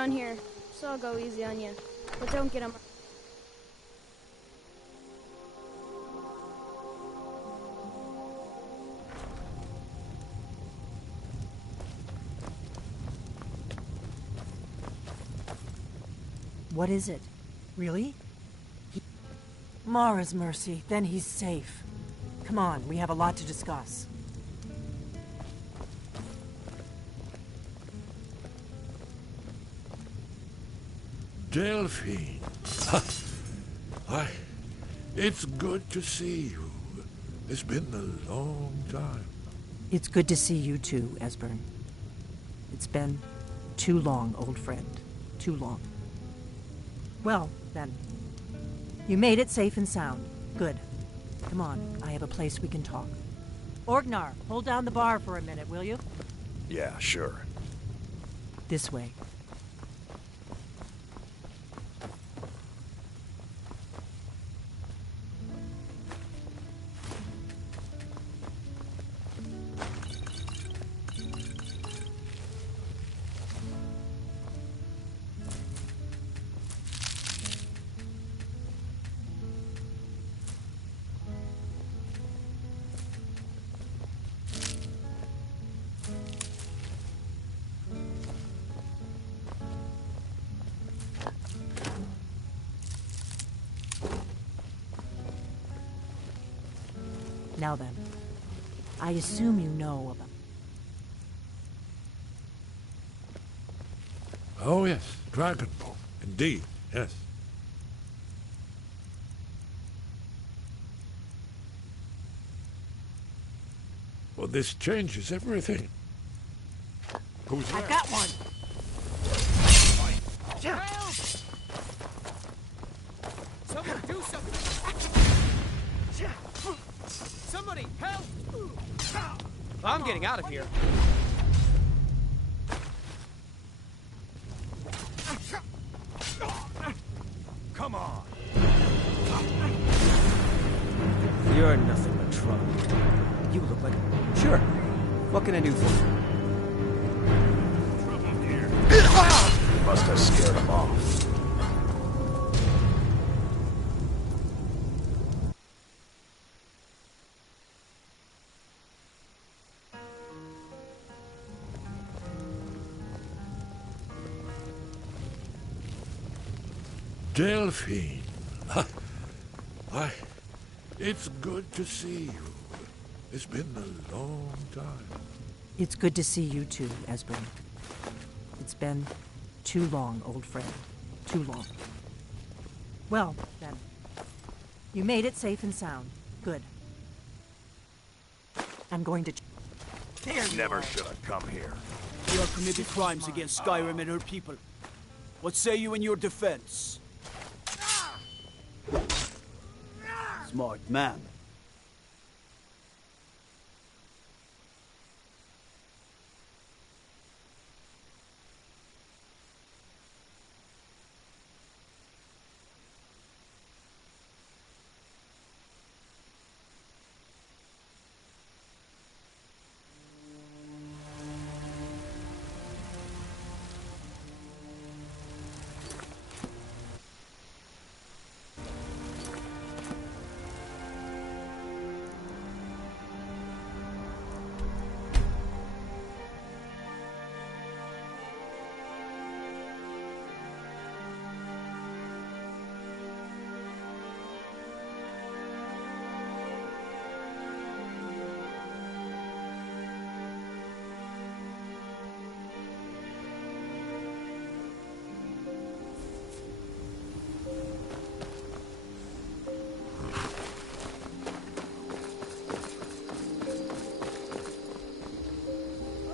around here, so I'll go easy on you. But don't get on my... What is it? Really? Mara's mercy, then he's safe. Come on, we have a lot to discuss. Delphine. It's good to see you. It's been a long time. It's good to see you too, Esbern. It's been too long, old friend. Too long. Well, then. You made it safe and sound. Good. Come on, I have a place we can talk. Orgnar, hold down the bar for a minute, will you? Yeah, sure. This way. Now then, I assume you know about... Oh yes, Dragonborn. Indeed, yes. Well, this changes everything. Who's there? I've got one! Help! Someone do something! Somebody help! I'm getting out of here. Come on! You're nothing but trouble. You look like... Sure. What can I do for you? Trouble here. Must have scared him off. Delphine. It's good to see you. It's been a long time. It's good to see you too, Esbern. It's been too long, old friend. Too long. Well, then. You made it safe and sound. Good. I'm going to... Never should have come here. You have committed crimes against Skyrim and her people. What say you in your defense? Smart man.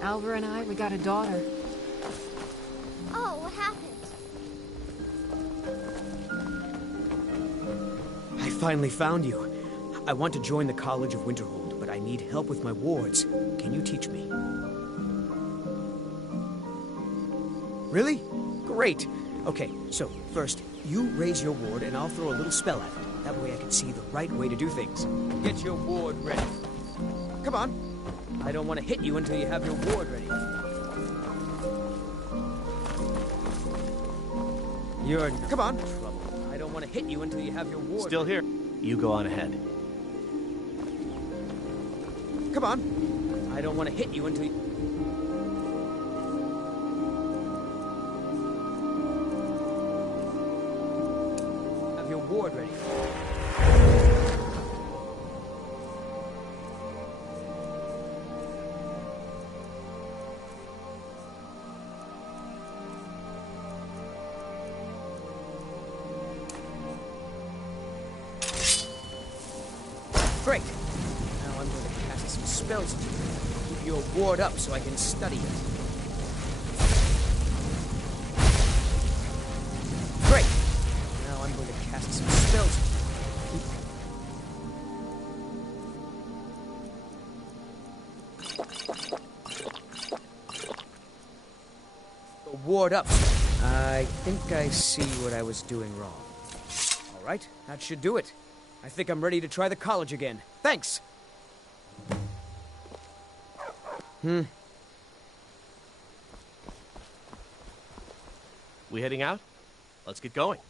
Alvar and I, we got a daughter. Oh, what happened? I finally found you. I want to join the College of Winterhold, but I need help with my wards. Can you teach me? Really? Great. Okay, so first, you raise your ward and I'll throw a little spell at it. That way I can see the right way to do things. Get your ward ready. Come on. I don't want to hit you until you have your ward ready. You're... Come on. Trouble. I don't want to hit you until you have your ward. Still here. You go on ahead. Come on. I don't want to hit you until you... have your ward ready. Great. Now I'm going to cast some spells on you. Keep your ward up so I can study it. Great. Now I'm going to cast some spells on you. Ward up. I think I see what I was doing wrong. All right, that should do it. I think I'm ready to try the college again. Thanks! We heading out? Let's get going.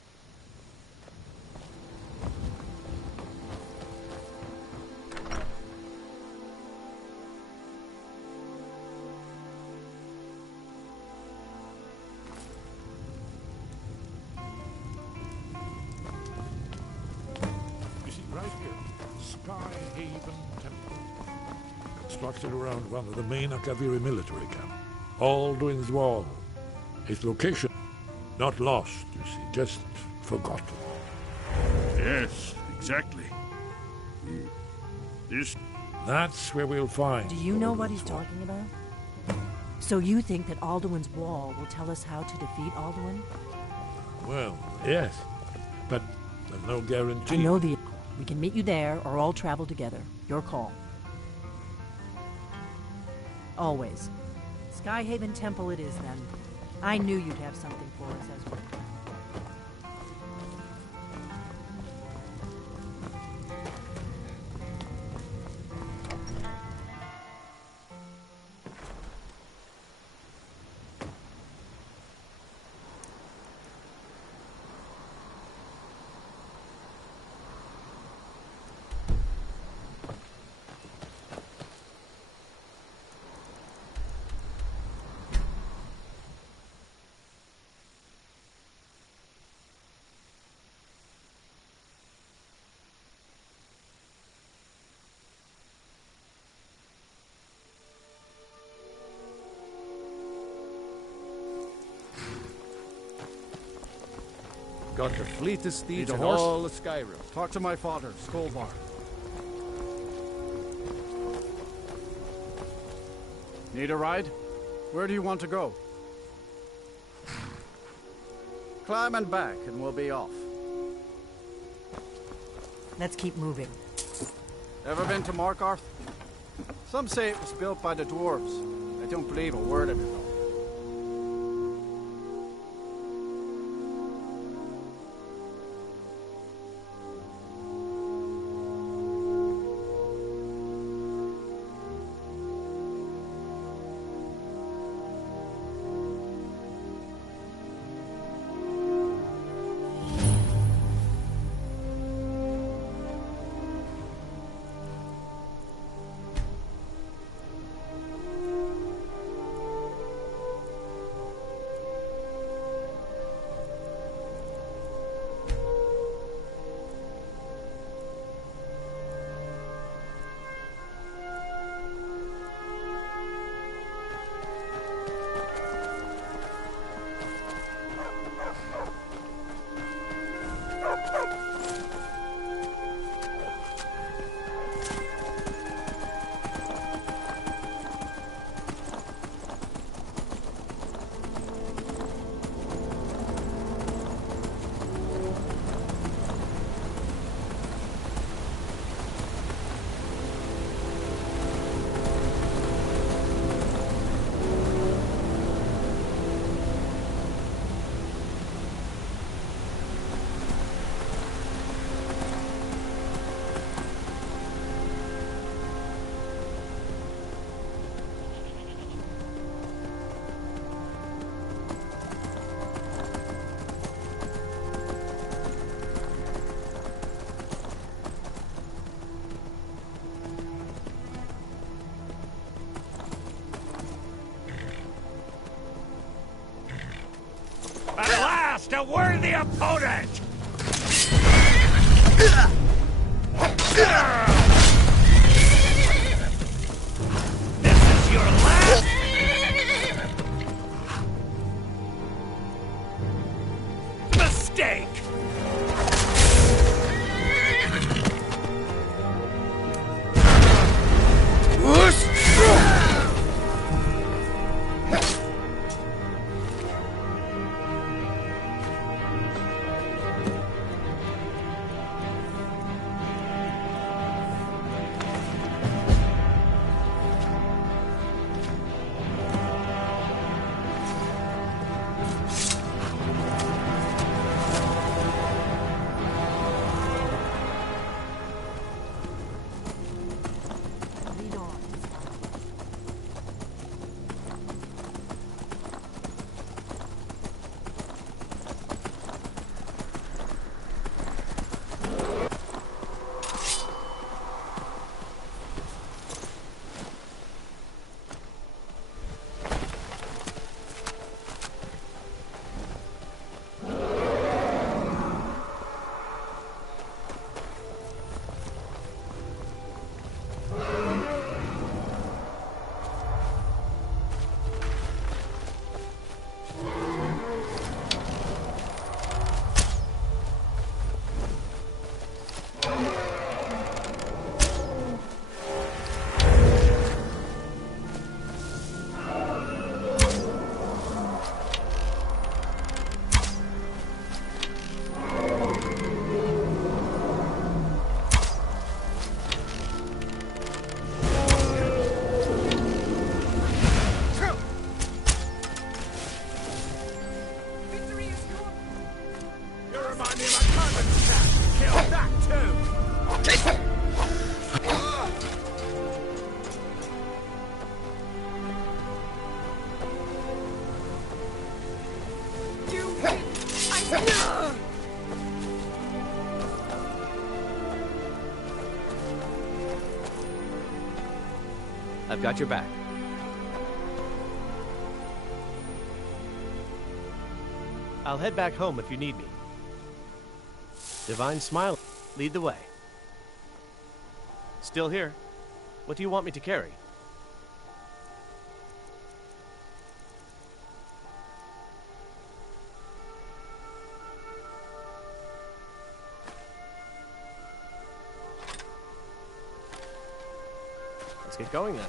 You see, right here, Sky Haven Temple. Constructed around one of the main Akaviri military camp. Alduin's Wall. Its location, not lost, you see, just forgotten. Yes, exactly. This... That's where we'll find. Do you know what Alduin's he's Wall. talking about? So you think that Alduin's Wall will tell us how to defeat Alduin? Well, yes, but there's no guarantee. I know the... We can meet you there, or all travel together. Your call. Always. Skyhaven Temple it is, then. I knew you'd have something for us, Ezra. Got the fleetest steeds Need a in horse? all of Skyrim. Talk to my father, Skolvar. Need a ride? Where do you want to go? Climb and back, and we'll be off. Let's keep moving. Ever been to Markarth? Some say it was built by the dwarves. I don't believe a word of it, though. a worthy opponent! This is your last mistake! I've got your back. I'll head back home if you need me. Divine Smile, lead the way. Still here. What do you want me to carry? Let's get going then.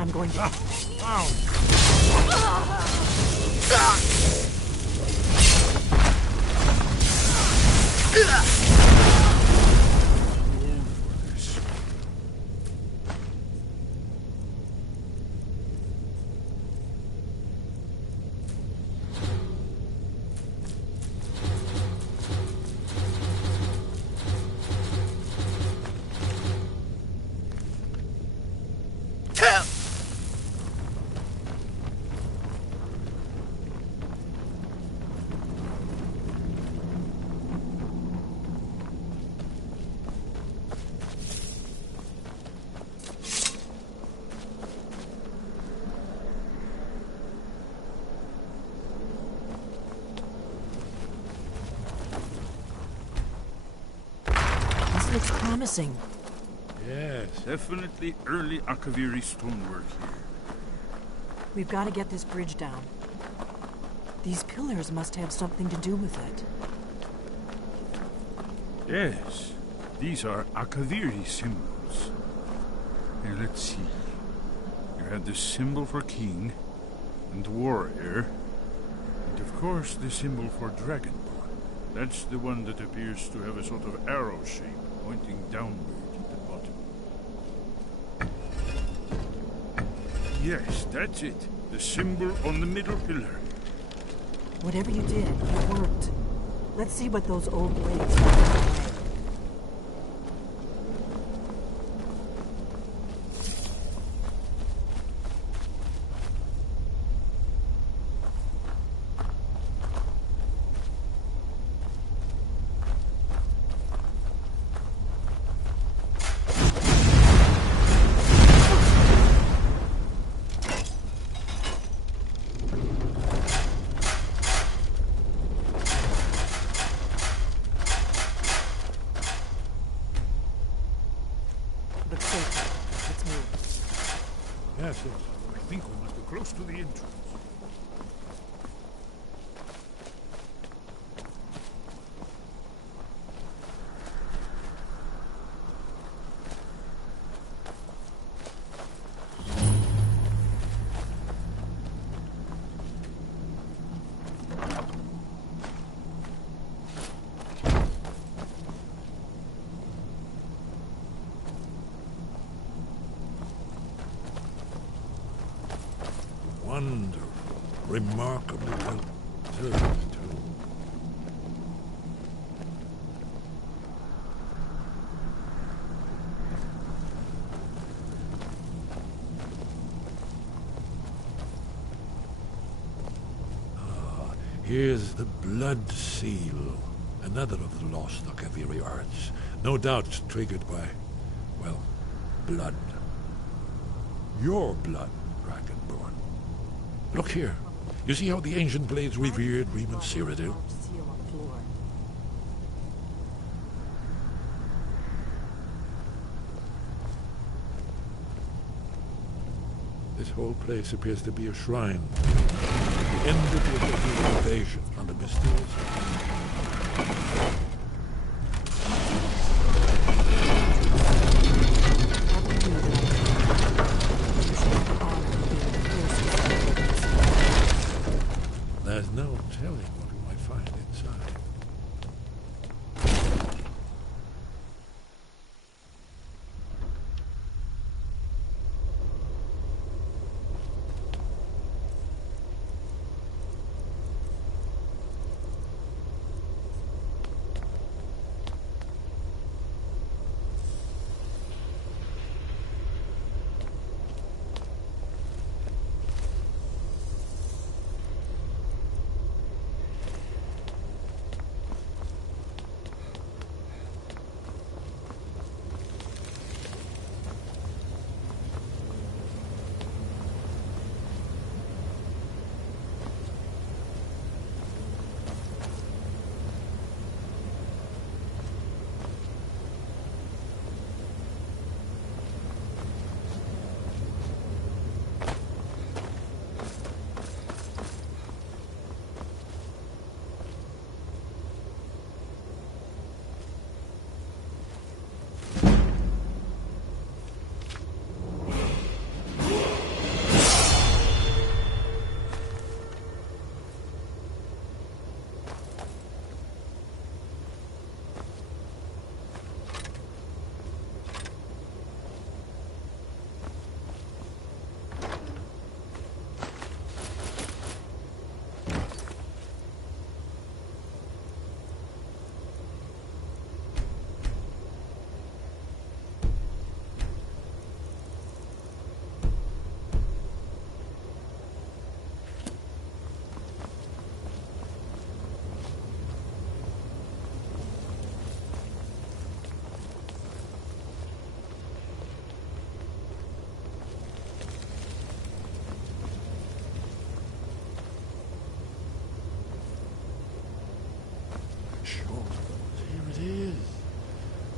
I'm going to... This looks promising. Yes. Definitely early Akaviri stonework here. We've got to get this bridge down. These pillars must have something to do with it. Yes, these are Akaviri symbols. Here, let's see. You had the symbol for king and warrior, and of course the symbol for dragonborn. That's the one that appears to have a sort of arrow shape pointing downward at the bottom. Yes, that's it. The symbol on the middle pillar. Whatever you did, it worked. Let's see what those old blades are. Looks safe. Let's move. Yes, yes. I think we must be close to the entrance. Wonderful. Remarkably well preserved, too. Here's the Blood Seal, another of the lost Akaviri arts, no doubt triggered by, well, blood. Your blood, Dragonborn. Look here. You see how the ancient blades revered Riemann Cyrodiil? Seal on floor. This whole place appears to be a shrine. The end of the Akaviri invasion on the mysterious. There's no telling what we might find inside.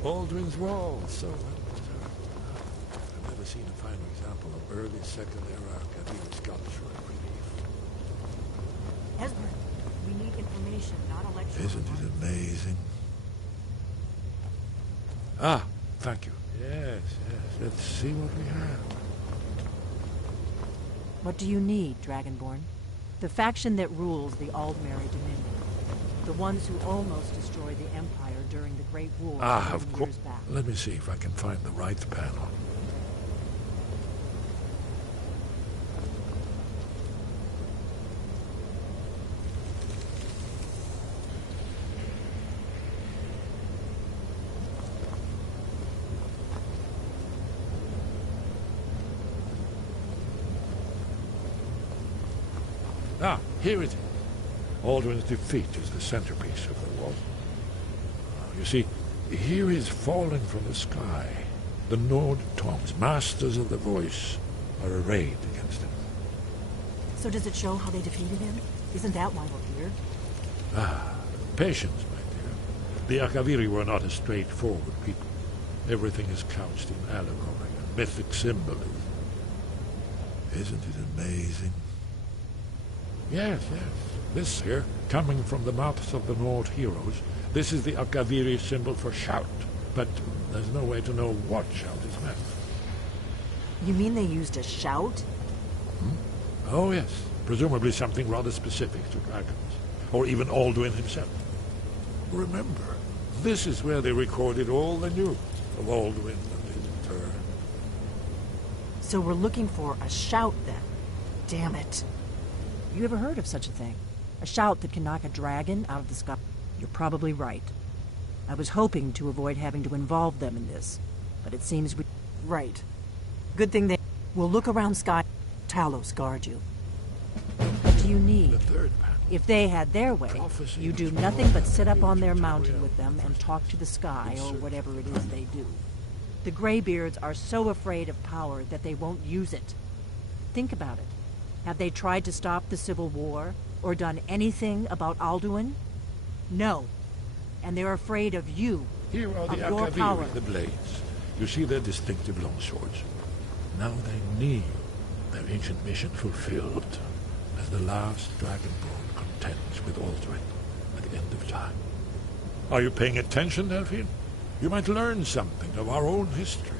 Aldrin's Wall, so well preserved. I've never seen a finer example of early Second Era Akaviri sculpture and relief. Esbern, we need information, not a lecture. Isn't it amazing? Ah, thank you. Yes. Let's see what we have. What do you need, Dragonborn? The faction that rules the Aldmeri Dominion. The ones who almost destroyed the Empire during the Great War Of 7 course. years back. Let me see if I can find the right panel. Ah, here it is. Aldrin's defeat is the centerpiece of the wall. You see, here is falling from the sky. The Nord Tongs, masters of the voice, are arrayed against him. So does it show how they defeated him? Isn't that why we're here? Ah, patience, my dear. The Akaviri were not a straightforward people. Everything is couched in allegory and mythic symbolism. Isn't it amazing? Yes. This here, coming from the mouths of the Nord heroes, this is the Akaviri symbol for shout. But there's no way to know what shout is meant. You mean they used a shout? Oh, yes. Presumably something rather specific to dragons. Or even Alduin himself. Remember, this is where they recorded all the news of Alduin and his turn. So we're looking for a shout then. Damn it. You ever heard of such a thing? A shout that can knock a dragon out of the sky? You're probably right. I was hoping to avoid having to involve them in this, but it seems we... Right. Good thing they... We'll look around Sky. Talos guard you. What do you need? The third panel. If they had their way, Prophecy you do which nothing but sit up on their tutorial. mountain with them and talk to the sky or whatever it is they do. The Greybeards are so afraid of power that they won't use it. Think about it. Have they tried to stop the Civil War or done anything about Alduin? No. And they're afraid of you, Here are the of your power. Akaviri, the blades. You see their distinctive longswords. Now they need their ancient mission fulfilled as the last Dragonborn contends with Alduin at the end of time. Are you paying attention, Delphine? You might learn something of our own history.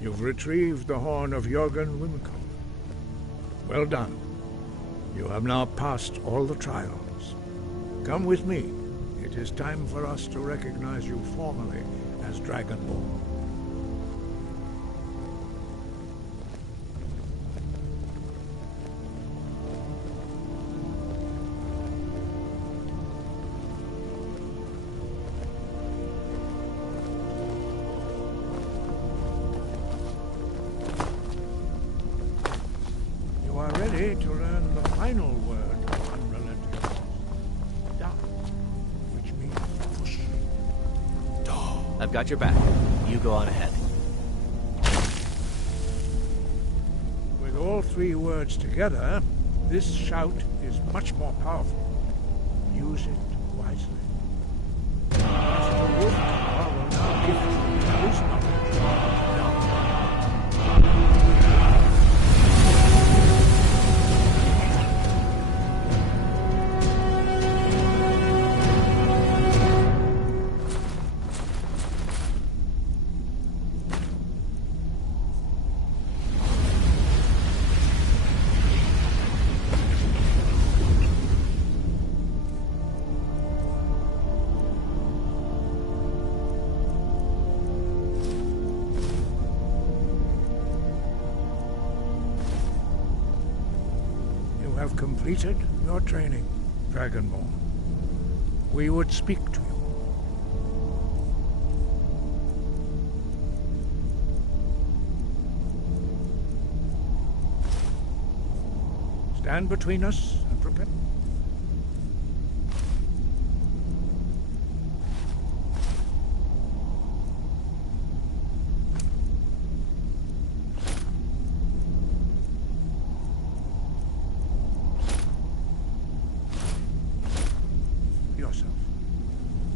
You've retrieved the horn of Jorgen Wimco. Well done. You have now passed all the trials. Come with me. It is time for us to recognize you formally as Dragonborn. You are ready to learn the final word of unrelenting force. Da, which means push. Da. I've got your back. You go on ahead. With all three words together, this shout is much more powerful. Use it wisely. Master Wolfgar will now give you his knowledge. Have completed your training, Dragonborn. We would speak to you. Stand between us and prepare.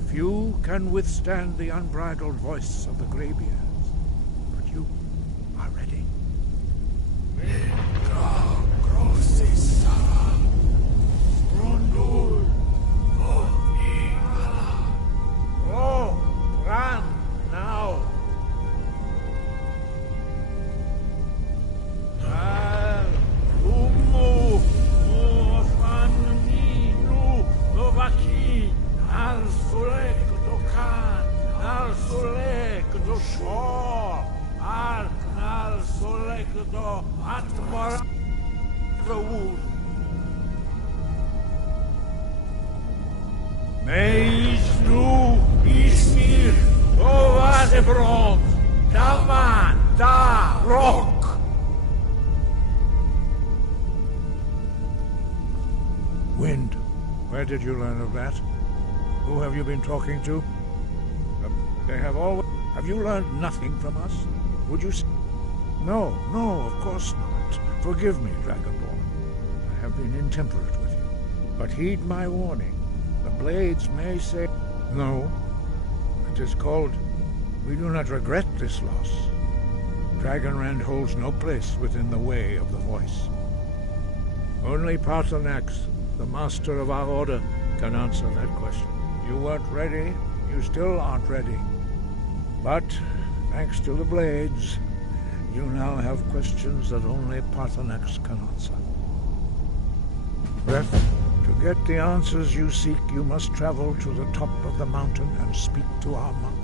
Few can withstand the unbridled voice of the Greybeards, but you are ready. Oh, run now! Meis nu ismir ovadebron daman da rock. Wind, where did you learn of that? Who have you been talking to? They have always... Have you learned nothing from us? Would you... No, of course not. Forgive me, Dragonborn. I have been intemperate with you. But heed my warning. The Blades may say... No. It is called... We do not regret this loss. Dragonrend holds no place within the way of the voice. Only Paarthurnax, the master of our order, can answer that question. You weren't ready. You still aren't ready. But, thanks to the Blades, you now have questions that only Paarthurnax can answer. Ref, to get the answers you seek, you must travel to the top of the mountain and speak to our monk.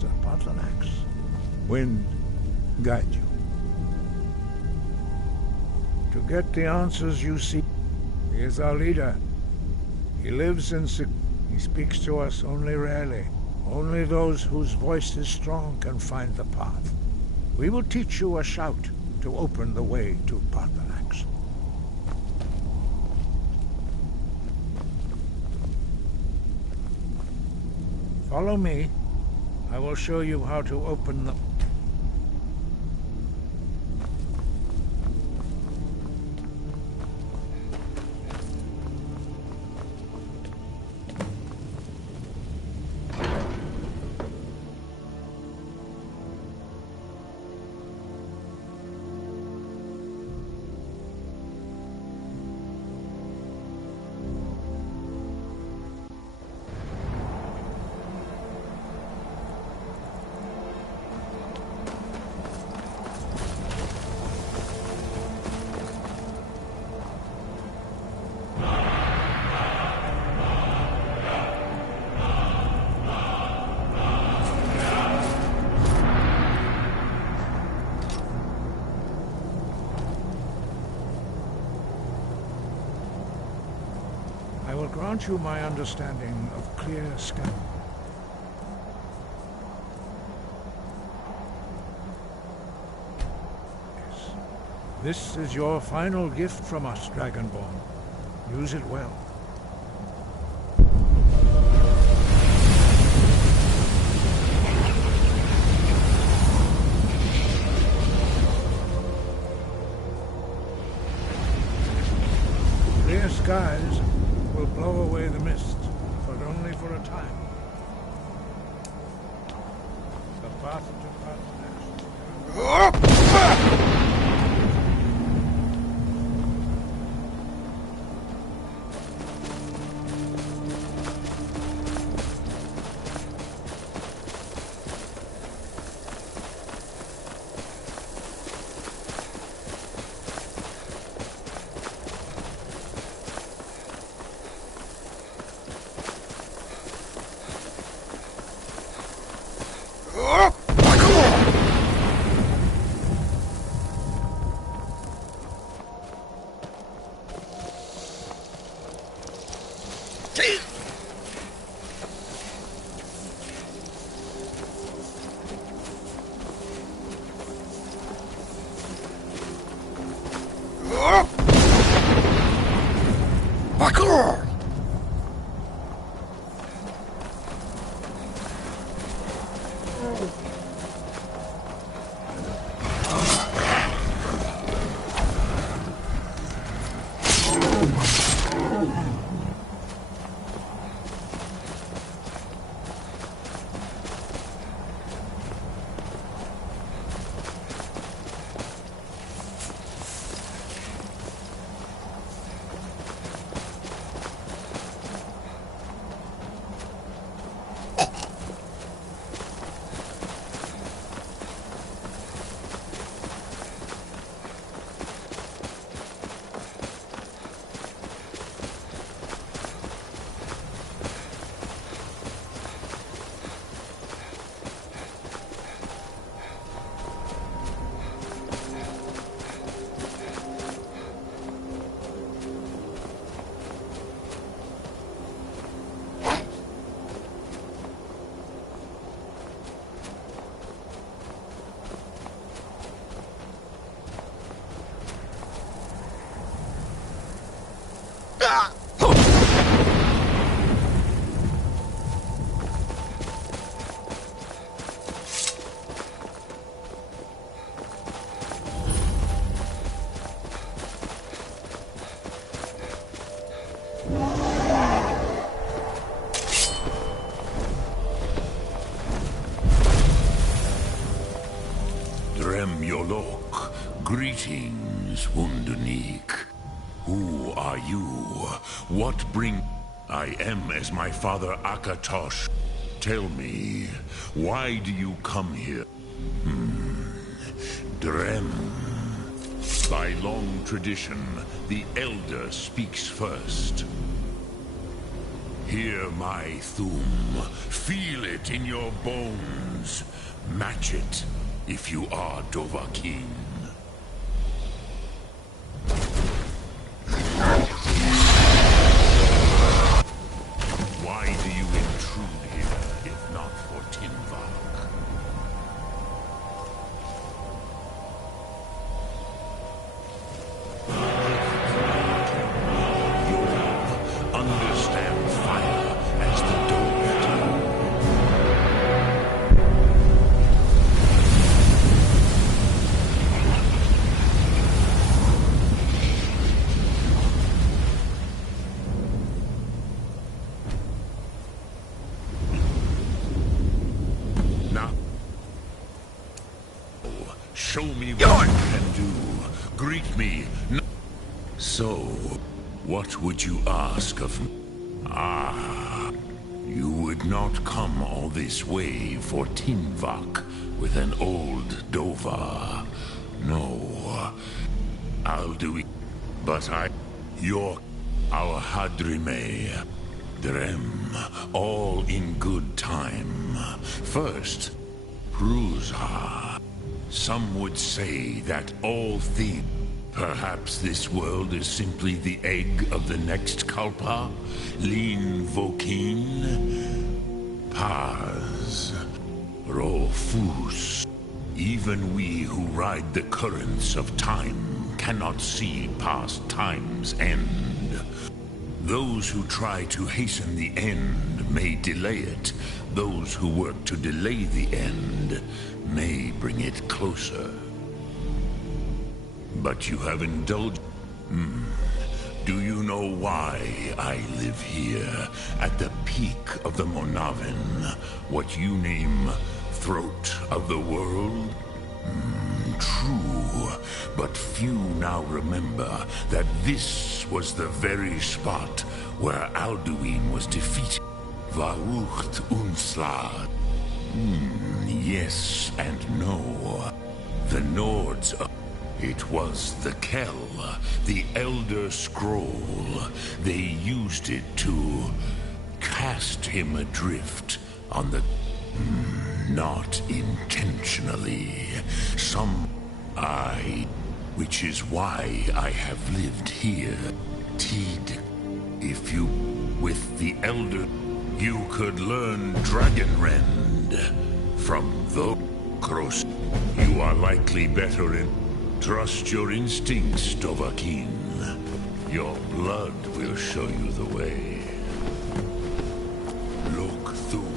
Sir Paarthurnax, Wind, guide you. To get the answers you seek, he is our leader. He lives in He speaks to us only rarely. Only those whose voice is strong can find the path. We will teach you a shout to open the way to Paarthurnax. Follow me. I will show you how to open the... I will grant you my understanding of clear sky. Yes. This is your final gift from us, Dragonborn. Use it well. Yolok. Greetings, Wunderneek. Who are you? What bring... I am as my father Akatosh. Tell me, why do you come here? Drem. By long tradition, the Elder speaks first. Hear my Thum. Feel it in your bones. Match it, if you are Dovahkiin. Why do you intrude here, if not for Tinvak? You understand fire as the Dove do. Show me what you can do. Greet me. So, what would you ask of me? Ah, you would not come all this way for Tinvak with an old Dova. No, I'll do it. But you're our Hadrime. Drem, all in good time. First, Pruzha. Some would say that all things... Perhaps this world is simply the egg of the next Kalpa? Lin Vokin? Paz. Rofus. Even we who ride the currents of time cannot see past time's end. Those who try to hasten the end may delay it. Those who work to delay the end may bring it closer. But you have indulged... Do you know why I live here, at the peak of the Monavin, what you name cutthroat of the world? True, but few now remember that this was the very spot where Alduin was defeated. Varucht Unslad. Yes and no. The Nords... It was the Kell, the Elder Scroll. They used it to cast him adrift on the... Not intentionally. Which is why I have lived here. Teed, if you... With the Elder... You could learn Dragonrend from the Krost. You are likely better in... Trust your instincts, Dovahkiin. Your blood will show you the way. Look through.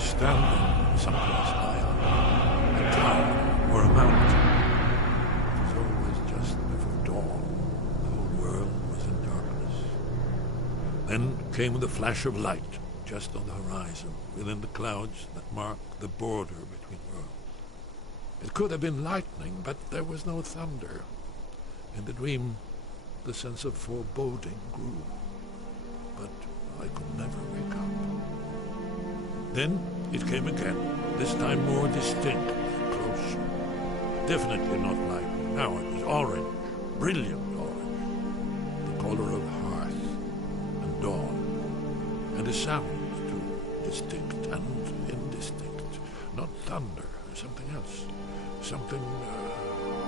was standing someplace high, a tower or a mountain. It was always just before dawn. The whole world was in darkness. Then came the flash of light, just on the horizon, within the clouds that mark the border between worlds. It could have been lightning, but there was no thunder. In the dream, the sense of foreboding grew, but I could never wake up. Then it came again, this time more distinct, closer. Definitely not lightning. Now it was orange, brilliant orange, the color of hearth and dawn, and a sound too, distinct and indistinct. Not thunder, something else. Something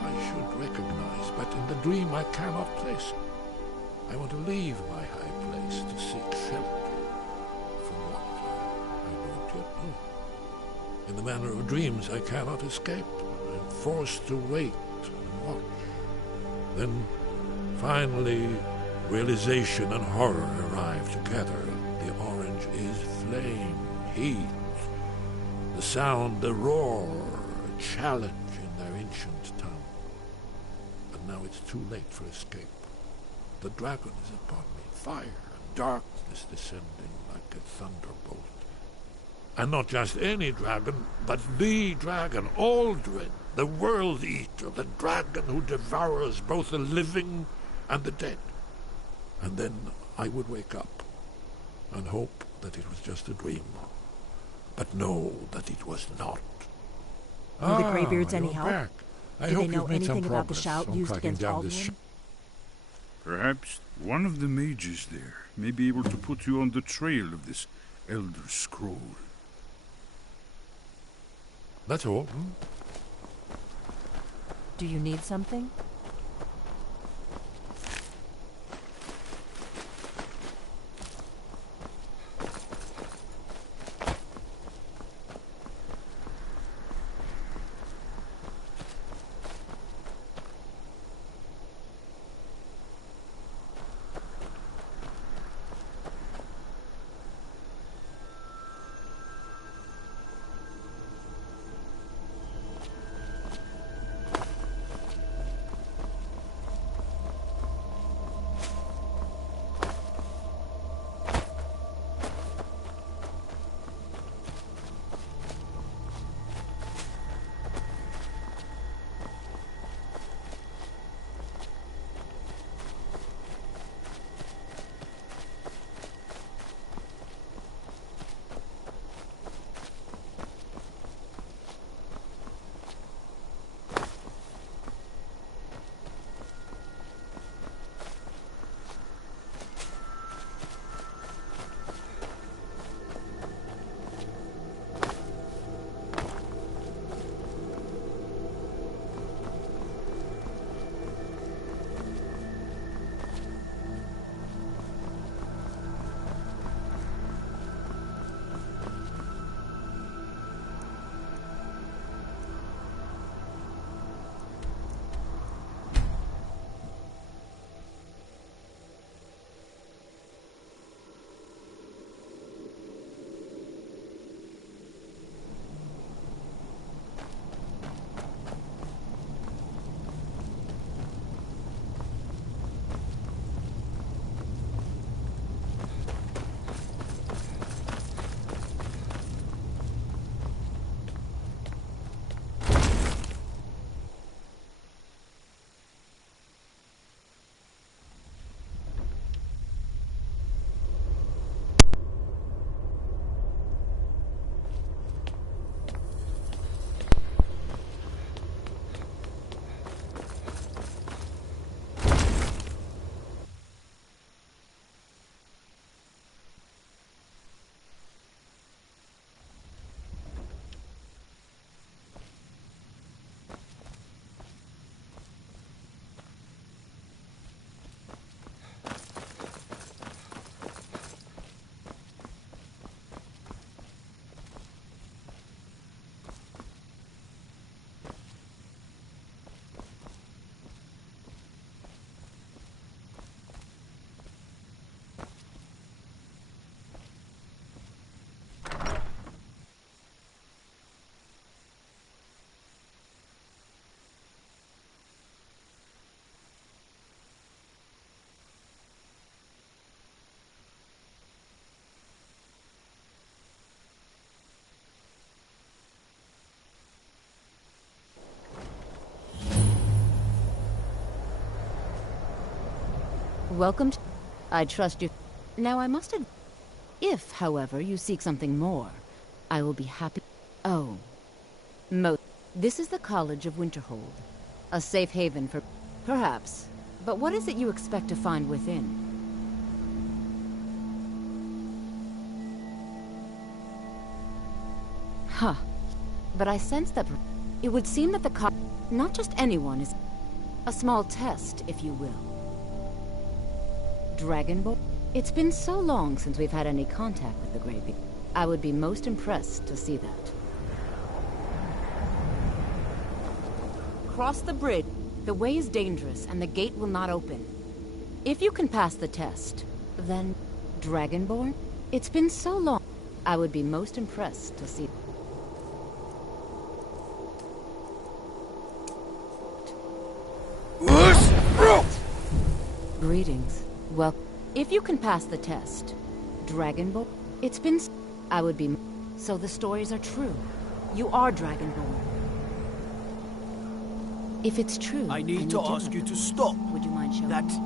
I should recognize, but in the dream I cannot place it. I want to leave my high place to seek shelter from what I don't yet know. In the manner of dreams I cannot escape. I'm forced to wait and watch. Then, finally, realization and horror arrive together. The orange is flame, heat, the sound, the roar, a challenge in their ancient tongue. But now it's too late for escape. The dragon is upon me, fire and darkness descending like a thunderbolt. And not just any dragon, but the dragon, Aldred, the World Eater, the dragon who devours both the living and the dead. And then I would wake up and hope that it was just a dream, but know that it was not. Were the Greybeards any you're help? back. I Do hope they know you've made some anything about the progress shout on used tracking against down this Alduin? Perhaps one of the mages there may be able to put you on the trail of this Elder Scroll. That's all. Do you need something? welcome to... I trust you. Now I must admit, if, however, you seek something more, I will be happy... Oh. This is the College of Winterhold. A safe haven for... Perhaps. But what is it you expect to find within? Huh. But I sense that... It would seem that the not just anyone is... A small test, if you will. Dragonborn? It's been so long since we've had any contact with the Greybeard. I would be most impressed to see that. Cross the bridge. The way is dangerous, and the gate will not open. If you can pass the test, then... Dragonborn? It's been so long. I would be most impressed to see... Greetings. Well, if you can pass the test, Dragonborn, it's been... I would be... So the stories are true. You are Dragonborn. If it's true... I need to ask you to stop. Would you mind showing that? me?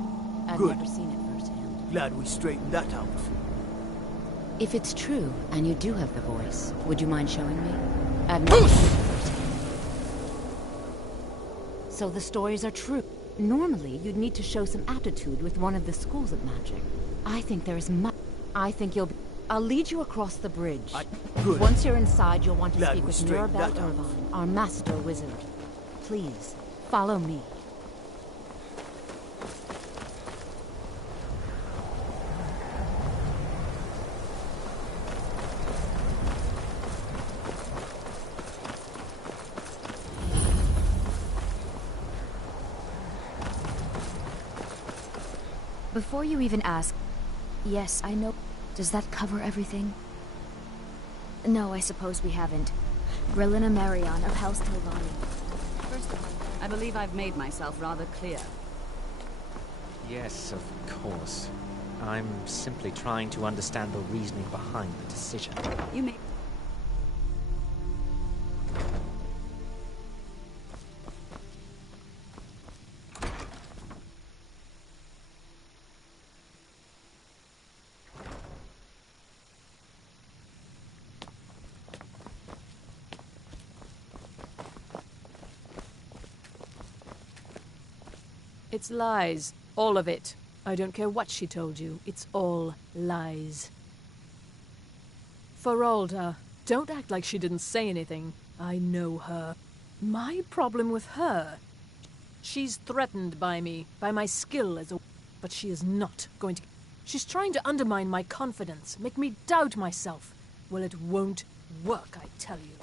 I've Good. never seen it firsthand. Glad we straightened that out. If it's true, and you do have the voice, would you mind showing me? I've never seen it firsthand. So the stories are true. Normally, you'd need to show some aptitude with one of the schools of magic. I think there is much... I think you'll be... I'll lead you across the bridge. Good. Once you're inside, you'll want to Glad speak we with straightened Mirabelle that out. Irvine, our master wizard. Please, follow me. Before you even ask... Yes, I know. Does that cover everything? No, I suppose we haven't. Relina Marion of House Telvanni. First of all, I believe I've made myself rather clear. Yes, of course. I'm simply trying to understand the reasoning behind the decision. You may... It's lies. All of it. I don't care what she told you. It's all lies. Feralda, don't act like she didn't say anything. I know her. My problem with her... She's threatened by me, by my skill as a... But she is not going to... She's trying to undermine my confidence, make me doubt myself. Well, it won't work, I tell you.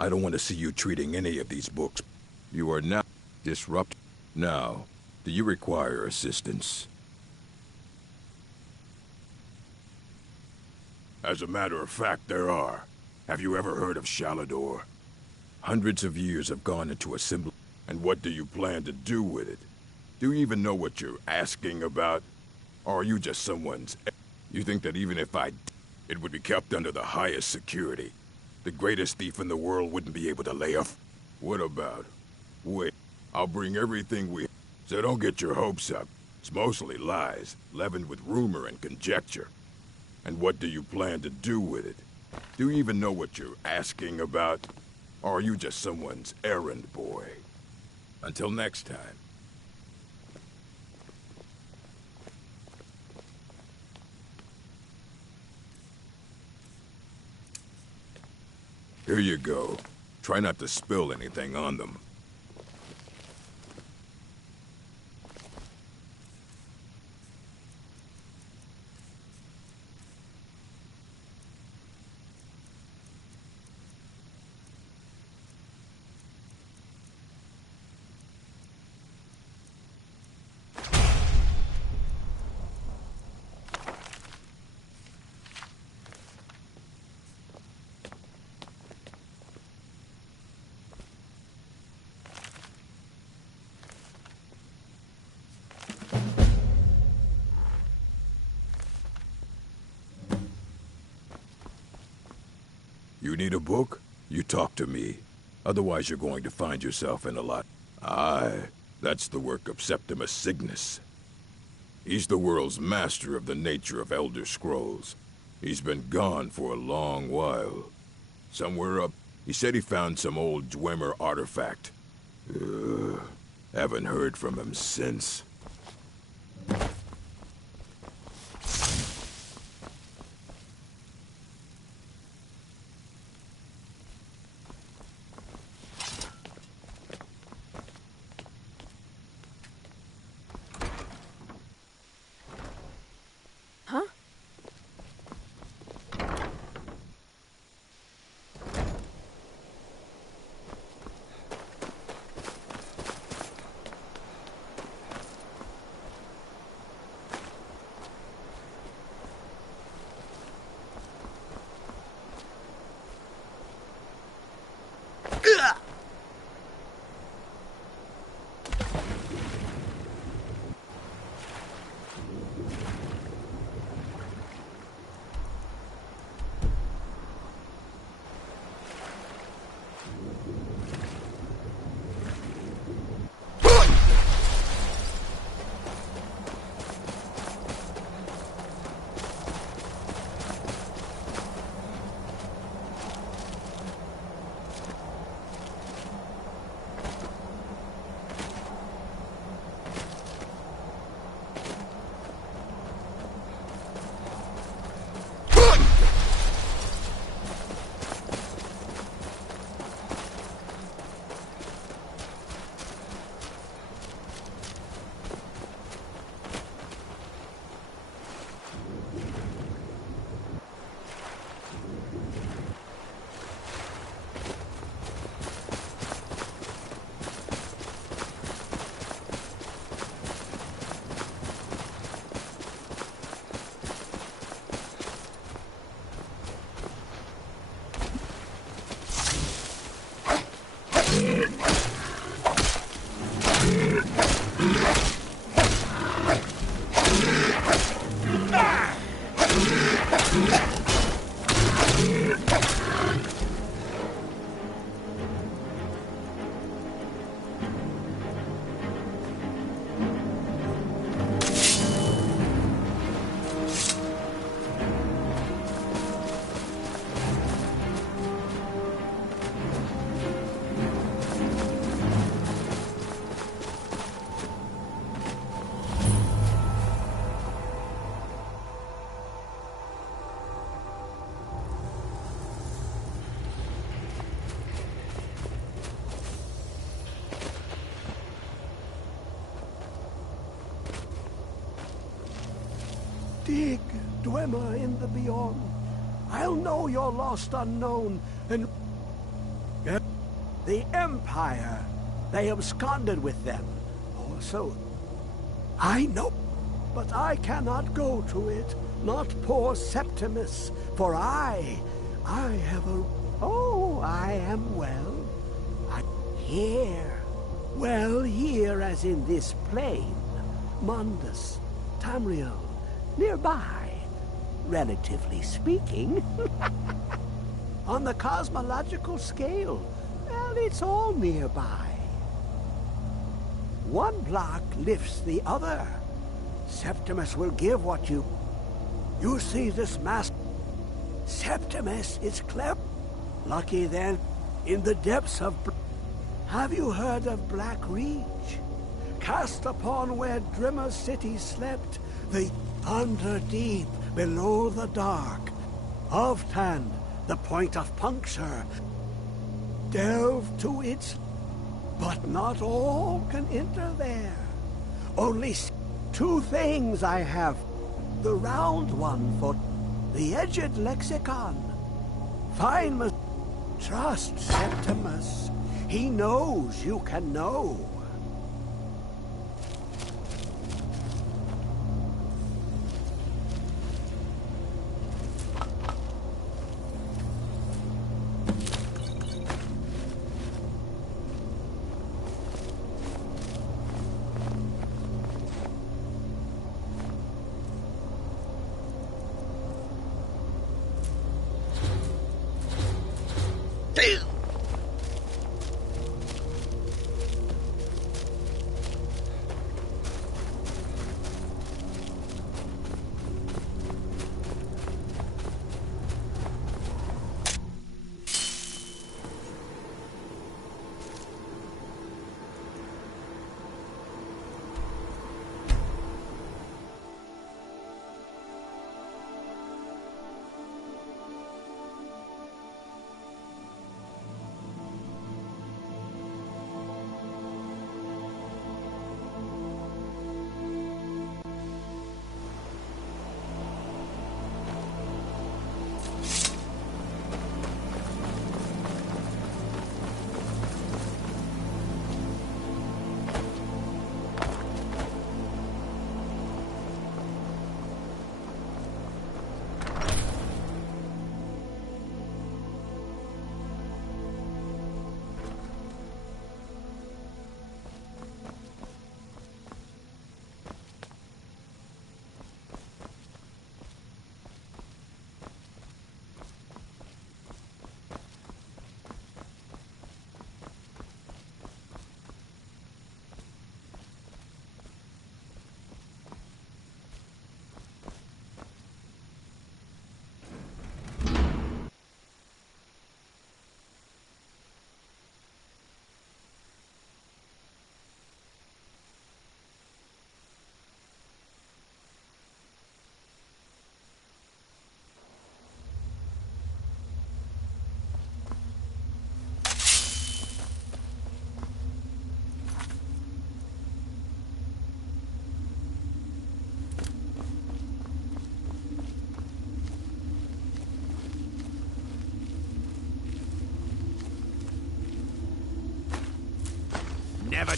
I don't want to see you treating any of these books. You are now disrupted. Now, do you require assistance? As a matter of fact, there are. Have you ever heard of Shalador? Hundreds of years have gone into a symbol. And what do you plan to do with it? Do you even know what you're asking about? Or are you just someone's... You think that even if it would be kept under the highest security? The greatest thief in the world wouldn't be able to lay off. What about? Wait, I'll bring everything we... So don't get your hopes up. It's mostly lies, leavened with rumor and conjecture. And what do you plan to do with it? Do you even know what you're asking about? Or are you just someone's errand boy? Until next time. Here you go. Try not to spill anything on them. You need a book? You talk to me. Otherwise, you're going to find yourself in a lot. Aye, that's the work of Septimus Cygnus. He's the world's master of the nature of Elder Scrolls. He's been gone for a long while. Somewhere up, he said he found some old Dwemer artifact. Haven't heard from him since. Huh? Dig, Dwemer in the beyond. I'll know you're lost unknown, and... The Empire. They absconded with them. Or so... I know, but I cannot go to it. Not poor Septimus, for I have a... Oh, I am well. Here. Well, here as in this plain. Mundus, Tamriel, nearby, relatively speaking. On the cosmological scale, well, it's all nearby. One block lifts the other. Septimus will give what you... You see this mask? Septimus is clever. Lucky then, in the depths of... Have you heard of Black Reach? Cast upon where Drimmer City slept, the Underdeep, below the dark. Ovtand, the point of puncture. Delve to its... But not all can enter there. Only 2 things I have. The round one for the edged lexicon. Find Trust Septimus. He knows you can know.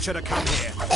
should have come here.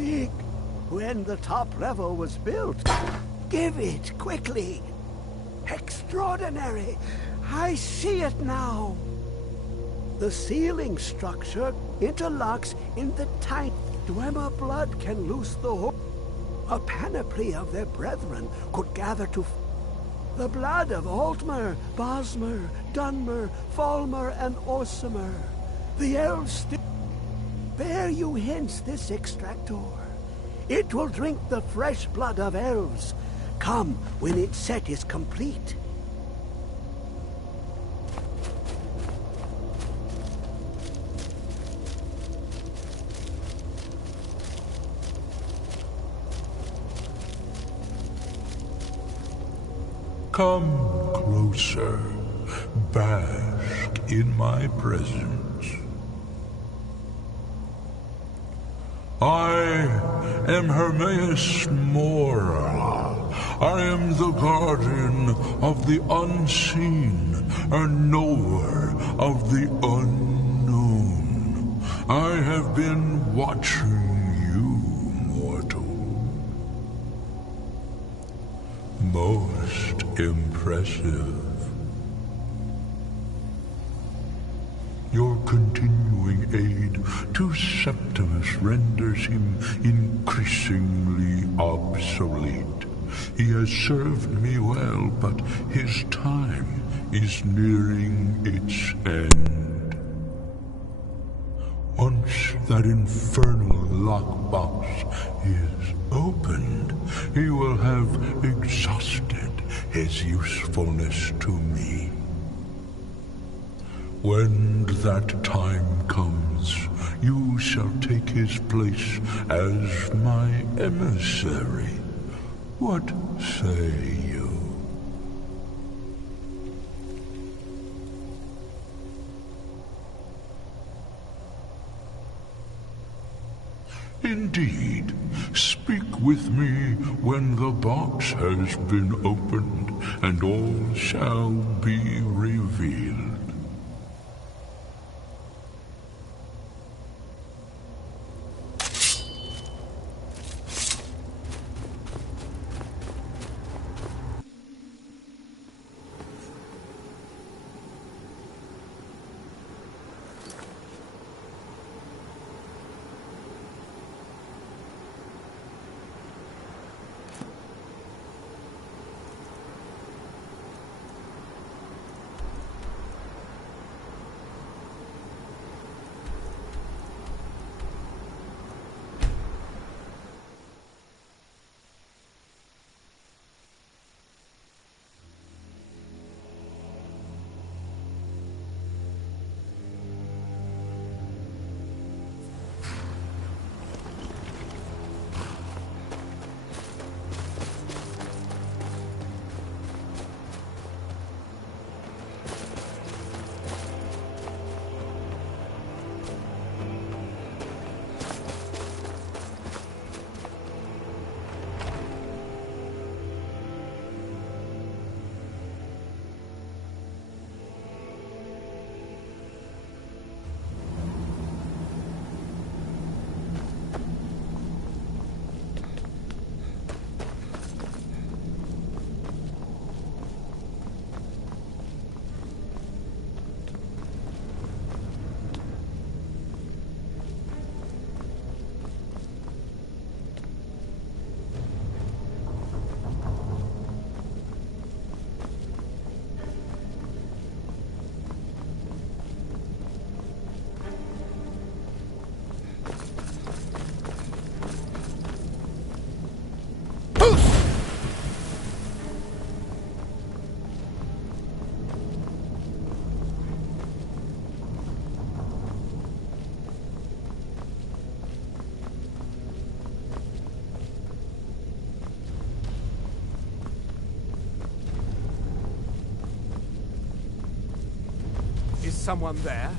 Dig when the top level was built. Give it quickly. Extraordinary. I see it now. The ceiling structure interlocks in the tight. Dwemer blood can loose the whole. A panoply of their brethren could gather to. The blood of Altmer, Bosmer, Dunmer, Falmer, and Orsimer. The elves still. Bear you hence this extractor. It will drink the fresh blood of elves. Come when its set is complete. Come closer, bask in my presence. I am Hermaeus Mora. I am the guardian of the unseen, a knower of the unknown. I have been watching you, mortal. Most impressive. Your continuing aid to Septimus renders him increasingly obsolete. He has served me well, but his time is nearing its end. Once that infernal lockbox is opened, he will have exhausted his usefulness to me. When that time comes, you shall take his place as my emissary. What say you? Indeed. Speak with me when the box has been opened, and all shall be revealed. Is someone there?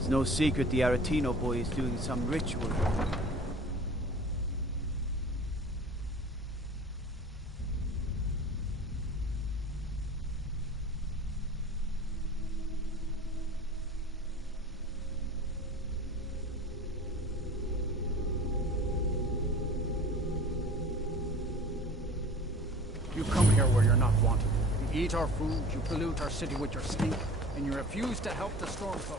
It's no secret the Aretino boy is doing some ritual. You come here where you're not wanted. You eat our food, you pollute our city with your stink, and you refuse to help the Stormcloaks.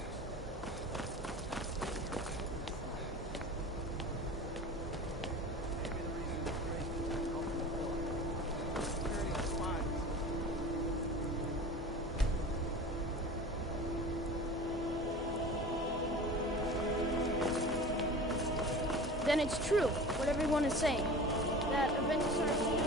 Then it's true, what everyone is saying. That Aventus are...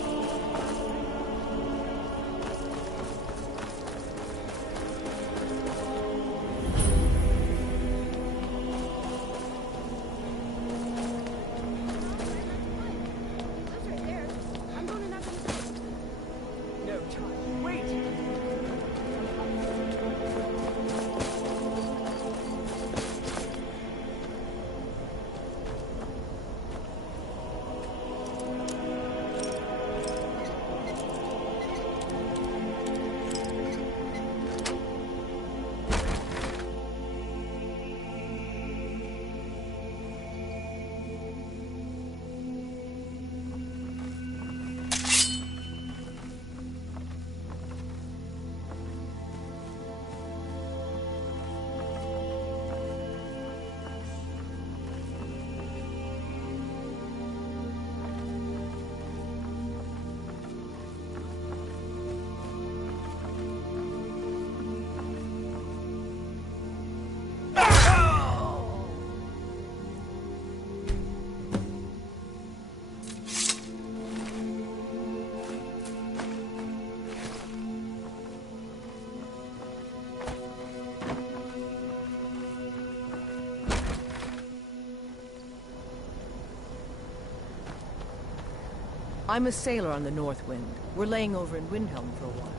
I'm a sailor on the North Wind. We're laying over in Windhelm for a while.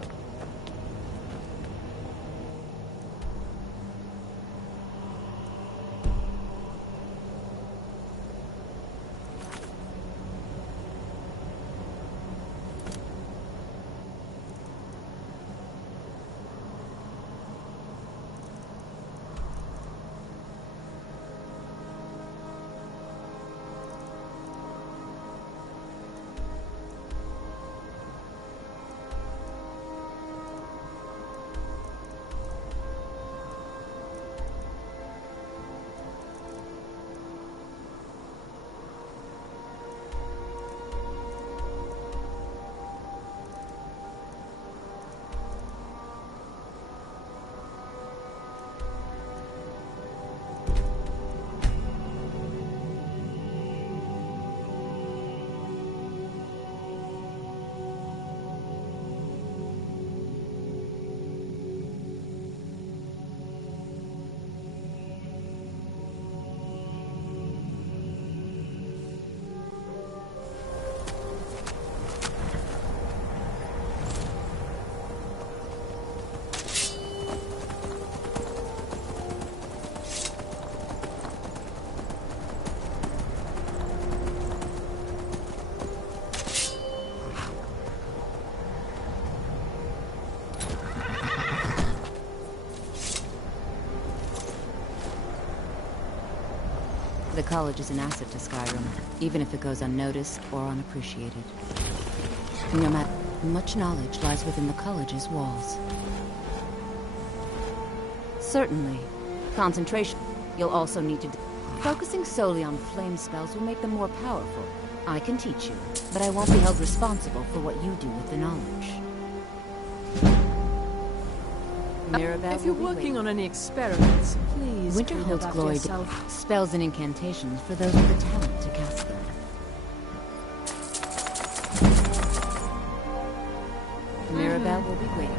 The college is an asset to Skyrim, even if it goes unnoticed or unappreciated. No matter, much knowledge lies within the college's walls. Certainly. Concentration. You'll also need to... Focusing solely on flame spells will make them more powerful. I can teach you, but I won't be held responsible for what you do with the knowledge. Mirabelle, if you're working on any experiments, please Winterhold's glory spells and incantations for those with the talent to cast them. Mirabelle will be waiting.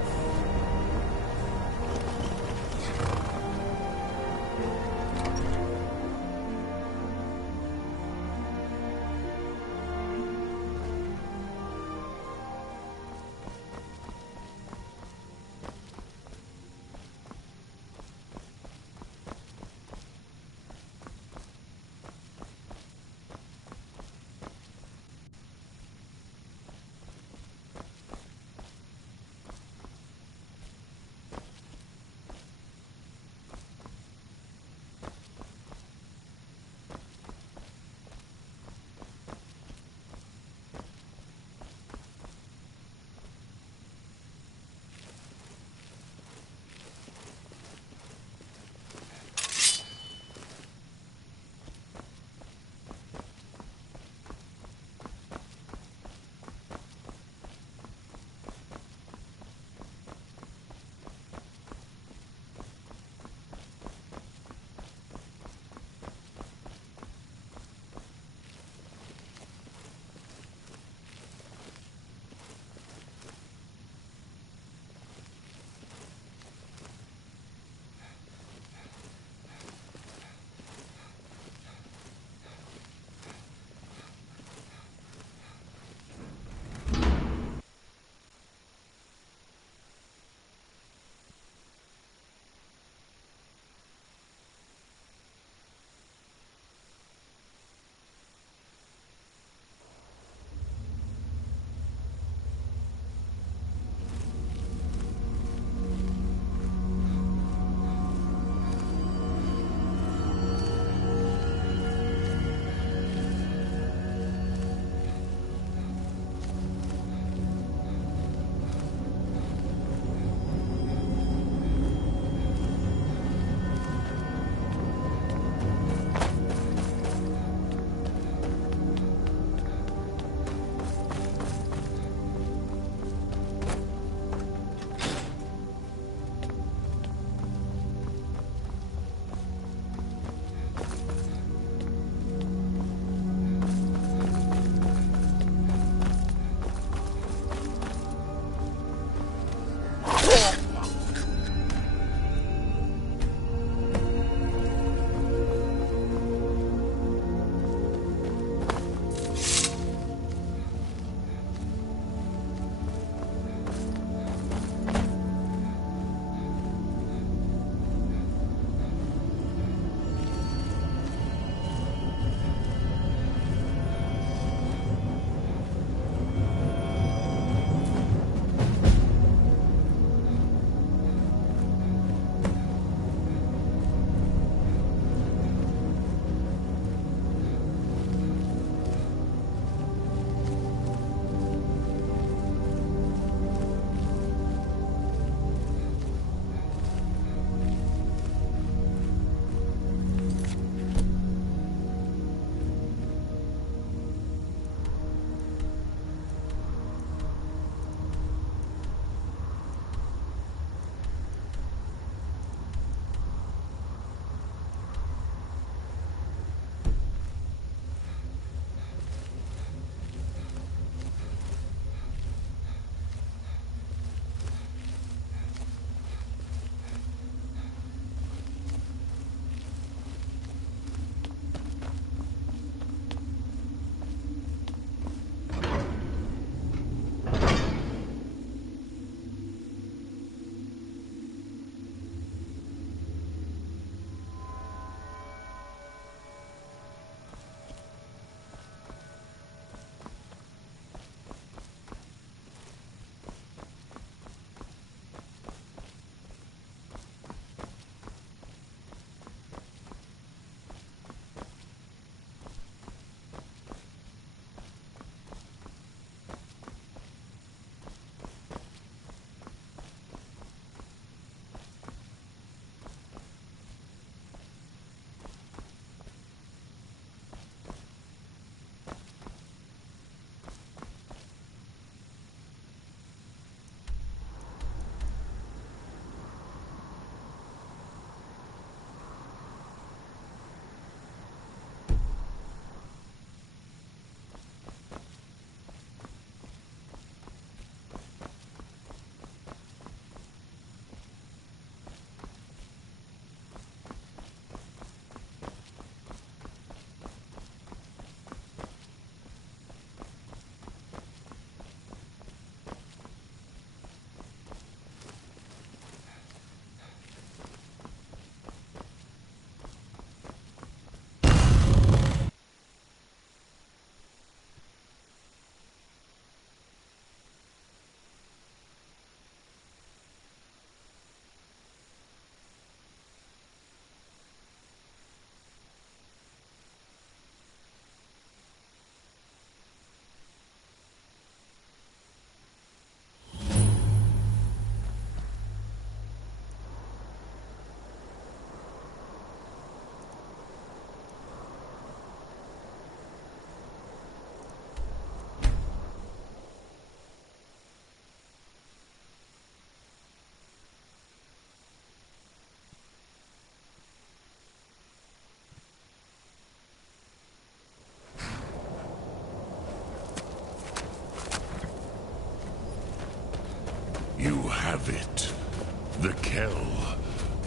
Hell,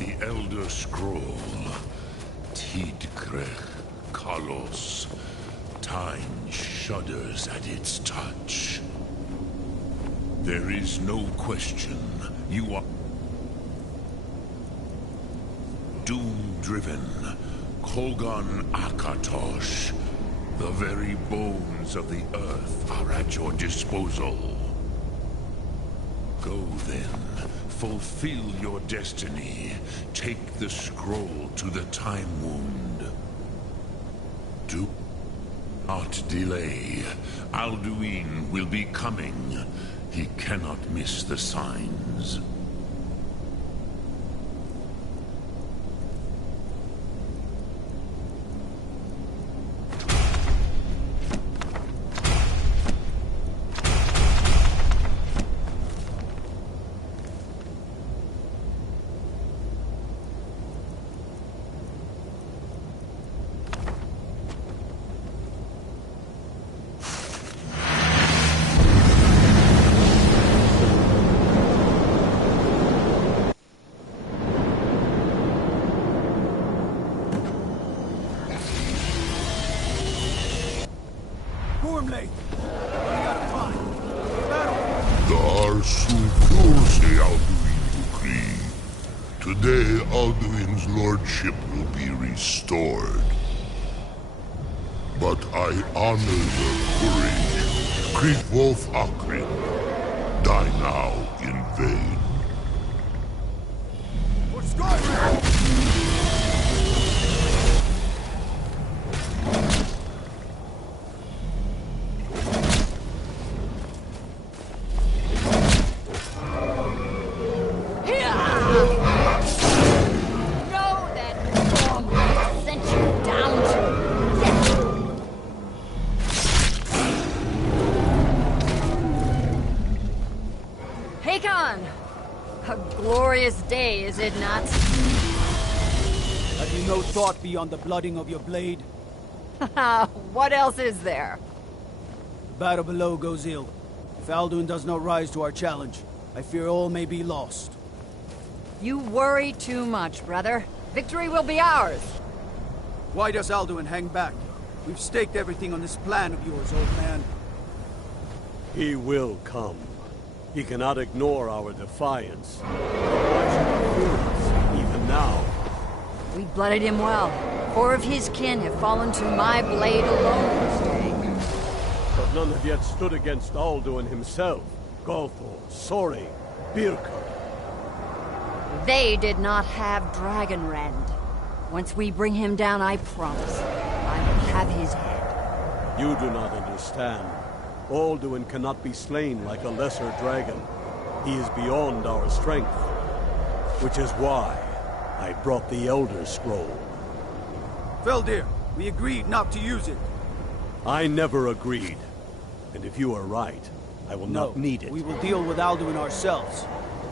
the Elder Scroll. Tidgrech Kalos. Time shudders at its touch. There is no question. You are doom-driven. Kogan Akatosh. The very bones of the earth are at your disposal. Go then. Fulfill your destiny. Take the scroll to the Time Wound. Do not delay. Alduin will be coming. He cannot miss the signs. Today, Alduin's lordship will be restored. But I honor your courage. Kreetwolf Akrin. Die now in vain. For Skyrim! Day, is it not? Have you no thought beyond the blooding of your blade? What else is there? The battle below goes ill. If Alduin does not rise to our challenge, I fear all may be lost. You worry too much, brother. Victory will be ours. Why does Alduin hang back? We've staked everything on this plan of yours, old man. He will come. He cannot ignore our defiance. Why should he fear us, even now? We blooded him well. 4 of his kin have fallen to my blade alone this day. But none have yet stood against Alduin himself. Golthor, Sori, Birka. They did not have Dragonrend. Once we bring him down, I promise, I will have his head. You do not understand. Alduin cannot be slain like a lesser dragon. He is beyond our strength. Which is why I brought the Elder Scroll. Feldir, we agreed not to use it. I never agreed. And if you are right, I will not need it. We will deal with Alduin ourselves.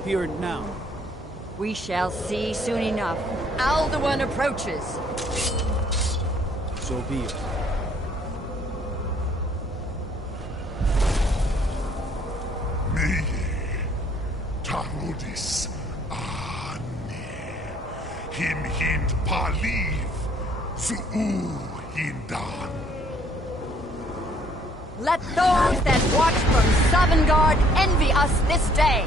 Here and now. We shall see soon enough. Alduin approaches. So be it. Tarodis Ane Him Hind Paliv Zuu Hindan. Let those that watch from Sovngarde envy us this day.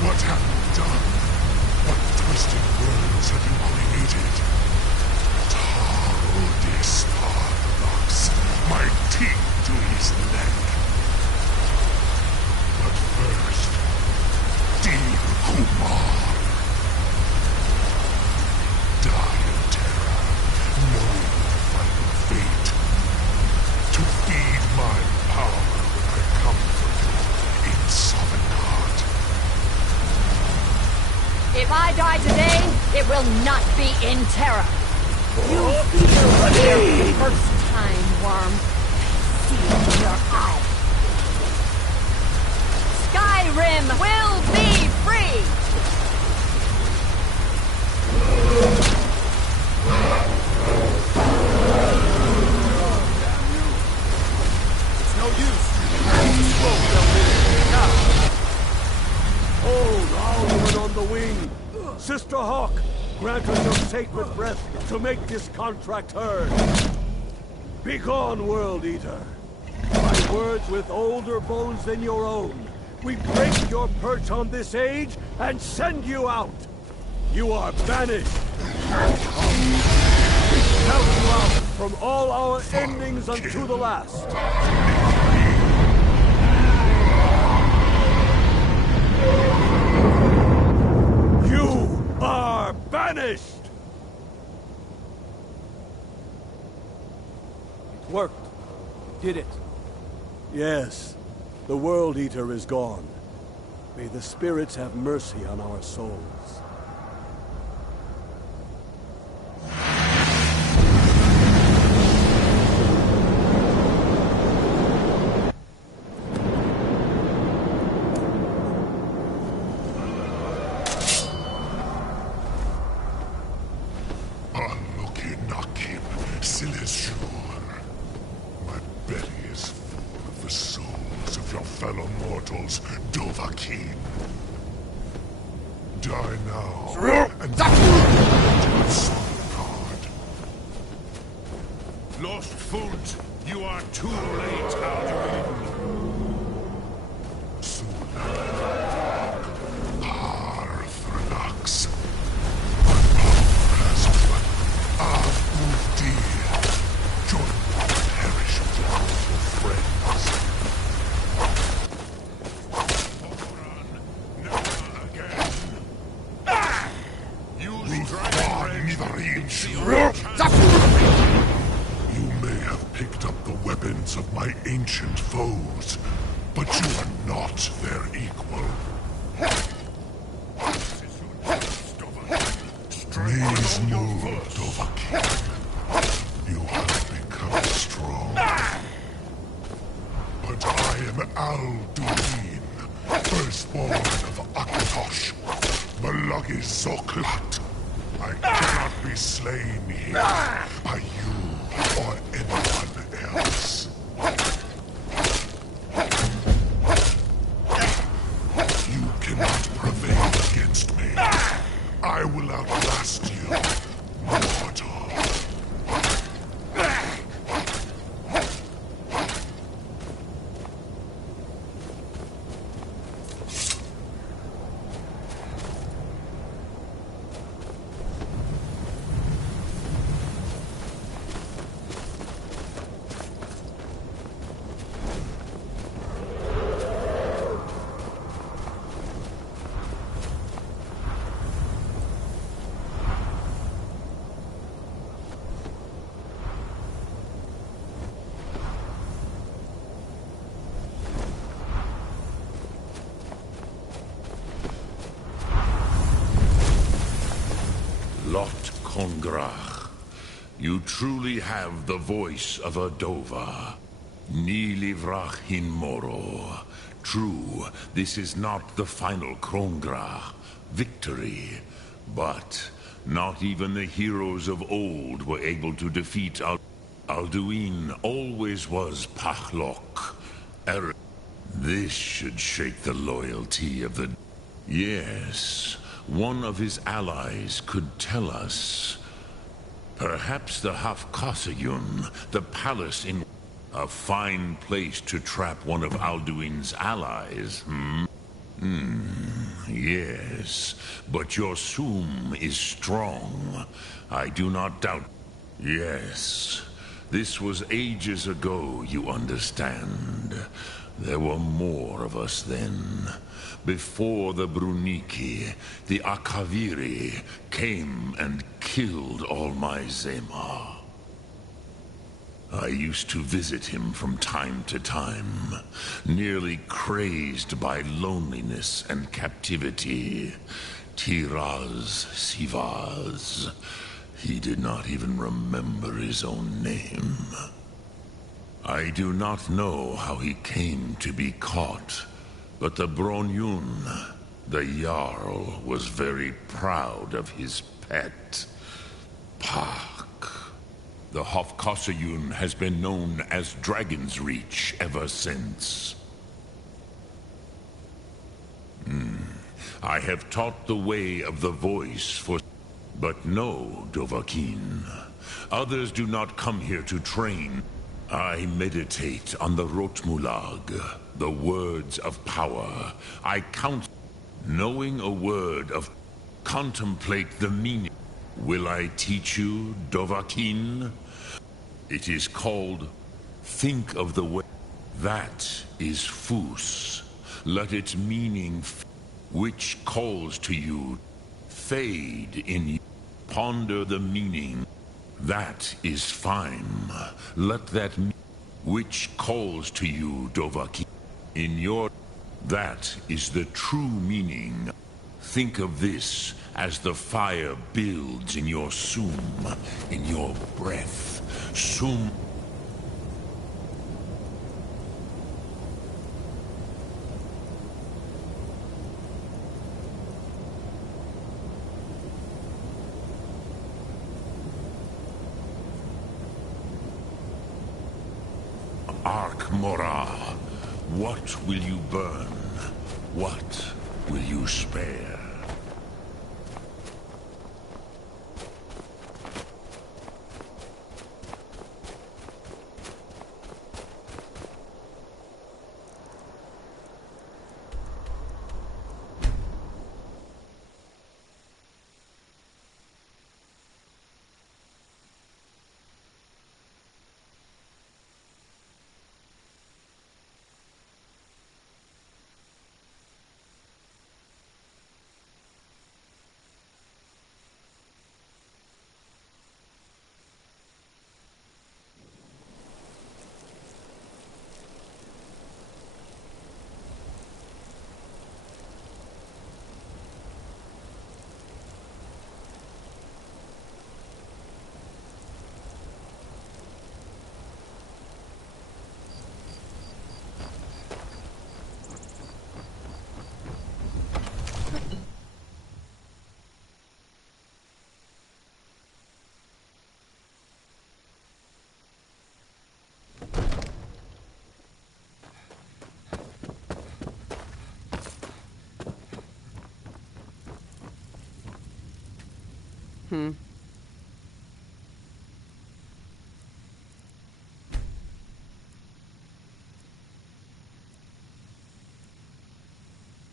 What have you done? What twisted words have you created? Tarodis Tarlax, my teeth to his neck. But first, Dear Kumar. Die in terror, knowing your final fate. To feed my power when I come for you in Sovngarde. If I die today, it will not be in terror. You feel fear for the first time, worm. I see it in your eye. Skyrim will be free! Sister Hawk, grant us your sacred breath to make this contract heard. Begone, World Eater. By words with older bones than your own, we break your perch on this age and send you out. You are banished. We count you out from all our endings unto the last. You are banished! It worked. Did it? Yes. The World Eater is gone. May the spirits have mercy on our souls. Lost foot, you are too late, Alduin. Arthronax. Join perish with your awful friends. Never again. Use Dragon picked up the weapons of my ancient foes, but you are not their equal. Needs no Dovahkiin. You have become strong. But I am Alduin, firstborn of Akatosh, Malagi Zoklat. I cannot be slain here by you or anyone else. You cannot prevail against me. I will outlast you, mortal. Lot Kongrach, you truly have the voice of a Dova. Nilivrach hin Moro. True, this is not the final Kongrach victory, but not even the heroes of old were able to defeat Alduin always was Pachlok. This should shake the loyalty of the... Yes, one of his allies could tell us. Perhaps the Hafkasayun, the palace in... A fine place to trap one of Alduin's allies, yes, but your Sum is strong. I do not doubt... Yes, this was ages ago, you understand. There were more of us then. Before the Bruniki, the Akaviri came and killed all my Zema. I used to visit him from time to time, nearly crazed by loneliness and captivity. Tiraz Sivaz. He did not even remember his own name. I do not know how he came to be caught, but the Bronyun, the Jarl, was very proud of his pet, Pak. The Hofkasayun has been known as Dragon's Reach ever since. I have taught the way of the voice for... But no, Dovahkiin. Others do not come here to train. I meditate on the Rotmulag, the words of power. I count... Knowing a word of... Contemplate the meaning. Will I teach you, Dovahkiin? It is called... Think of the way... That is Fus. Let its meaning... Which calls to you... Fade in you. Ponder the meaning. That is fine. Let that... Which calls to you, Dovahkiin. In your... That is the true meaning. Think of this as the fire builds in your sum, in your breath. Sum... Arkmora, what will you burn? What will you spare?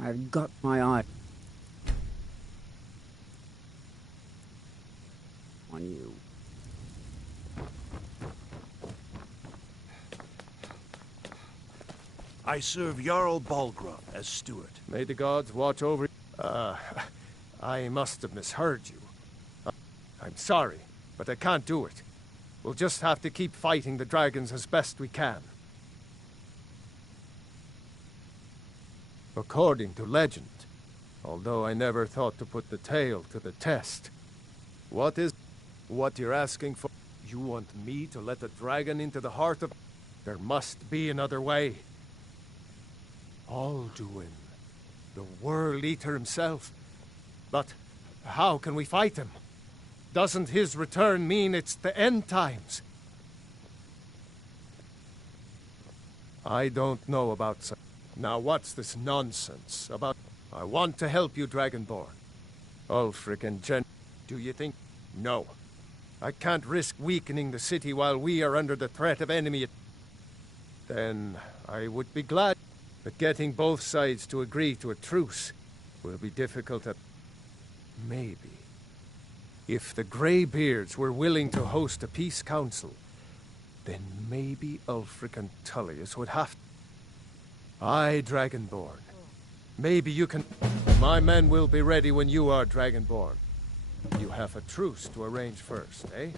I've got my eye on you. I serve Jarl Balgruuf as steward. May the gods watch over... I must have misheard you. I'm sorry, but I can't do it. We'll just have to keep fighting the dragons as best we can. According to legend, although I never thought to put the tale to the test. What you're asking for? You want me to let the dragon into the heart of... There must be another way. Alduin, the World Eater himself. But how can we fight him? Doesn't his return mean it's the end times? I don't know about... Now what's this nonsense about... I want to help you, Dragonborn. Ulfric and Jen... Do you think... No. I can't risk weakening the city while we are under the threat of enemy... Then I would be glad... But getting both sides to agree to a truce will be difficult at... Maybe. If the Greybeards were willing to host a peace council, then maybe Ulfric and Tullius would have... Aye, Dragonborn. Maybe you can... My men will be ready when you are, Dragonborn. You have a truce to arrange first, eh?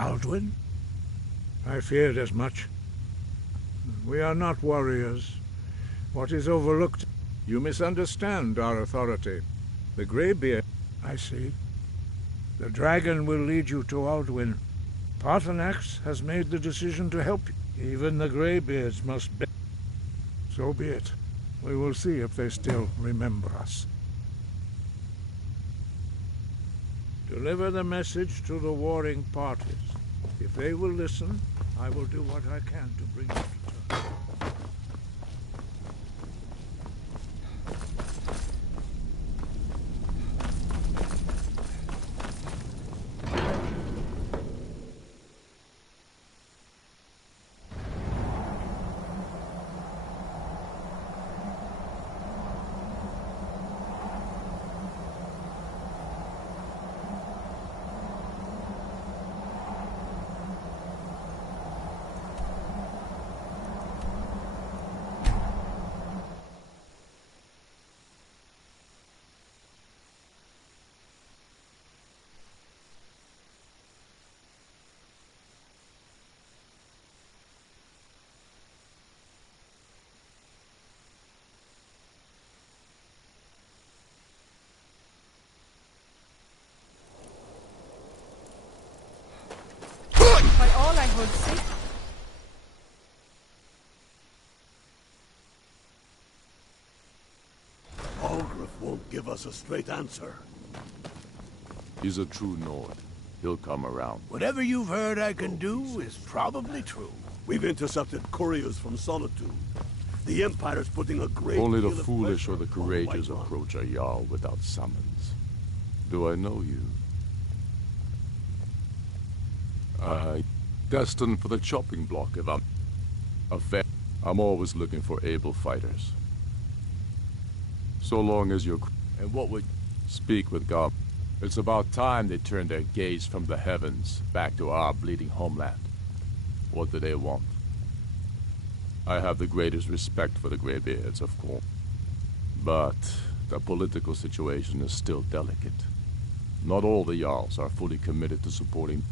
Alduin? I feared as much. We are not warriors. What is overlooked? You misunderstand our authority. The Greybeard... I see. The dragon will lead you to Alduin. Paarthurnax has made the decision to help you. Even the Greybeards must be... So be it. We will see if they still remember us. Deliver the message to the warring parties. If they will listen, I will do what I can to bring you to terms. By all I hold sacred. Algrith won't give us a straight answer. He's a true Nord. He'll come around. Whatever you've heard I can do is probably true. We've intercepted couriers from Solitude. The Empire's putting a great Only the deal of foolish or pressure the on courageous White Run. approach a Jarl without summons. Do I know you? Destined for the chopping block if I'm a fan. I'm always looking for able fighters. So long as you're... And what would... Speak with God. It's about time they turned their gaze from the heavens back to our bleeding homeland. What do they want? I have the greatest respect for the Greybeards, of course. But the political situation is still delicate. Not all the Jarls are fully committed to supporting...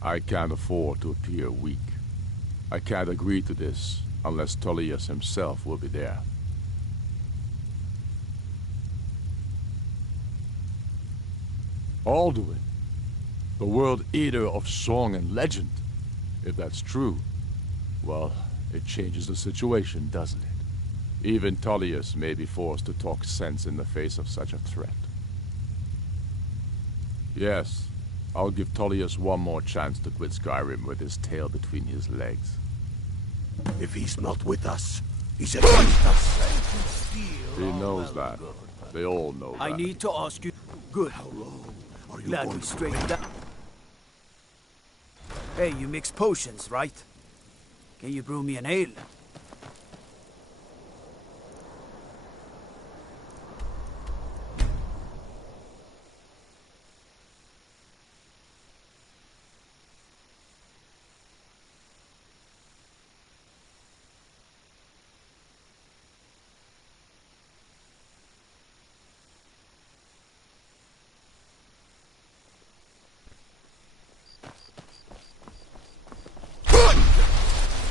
I can't afford to appear weak. I can't agree to this unless Tullius himself will be there. Alduin, the World Eater of song and legend. If that's true, well, it changes the situation, doesn't it? Even Tullius may be forced to talk sense in the face of such a threat. Yes, I'll give Tullius one more chance to quit Skyrim with his tail between his legs. If he's not with us, he's against us. He knows that. They all know that. I need to ask you... Good. How long are you Glad going we to straightened out. Hey, you mix potions, right? Can you brew me an ale?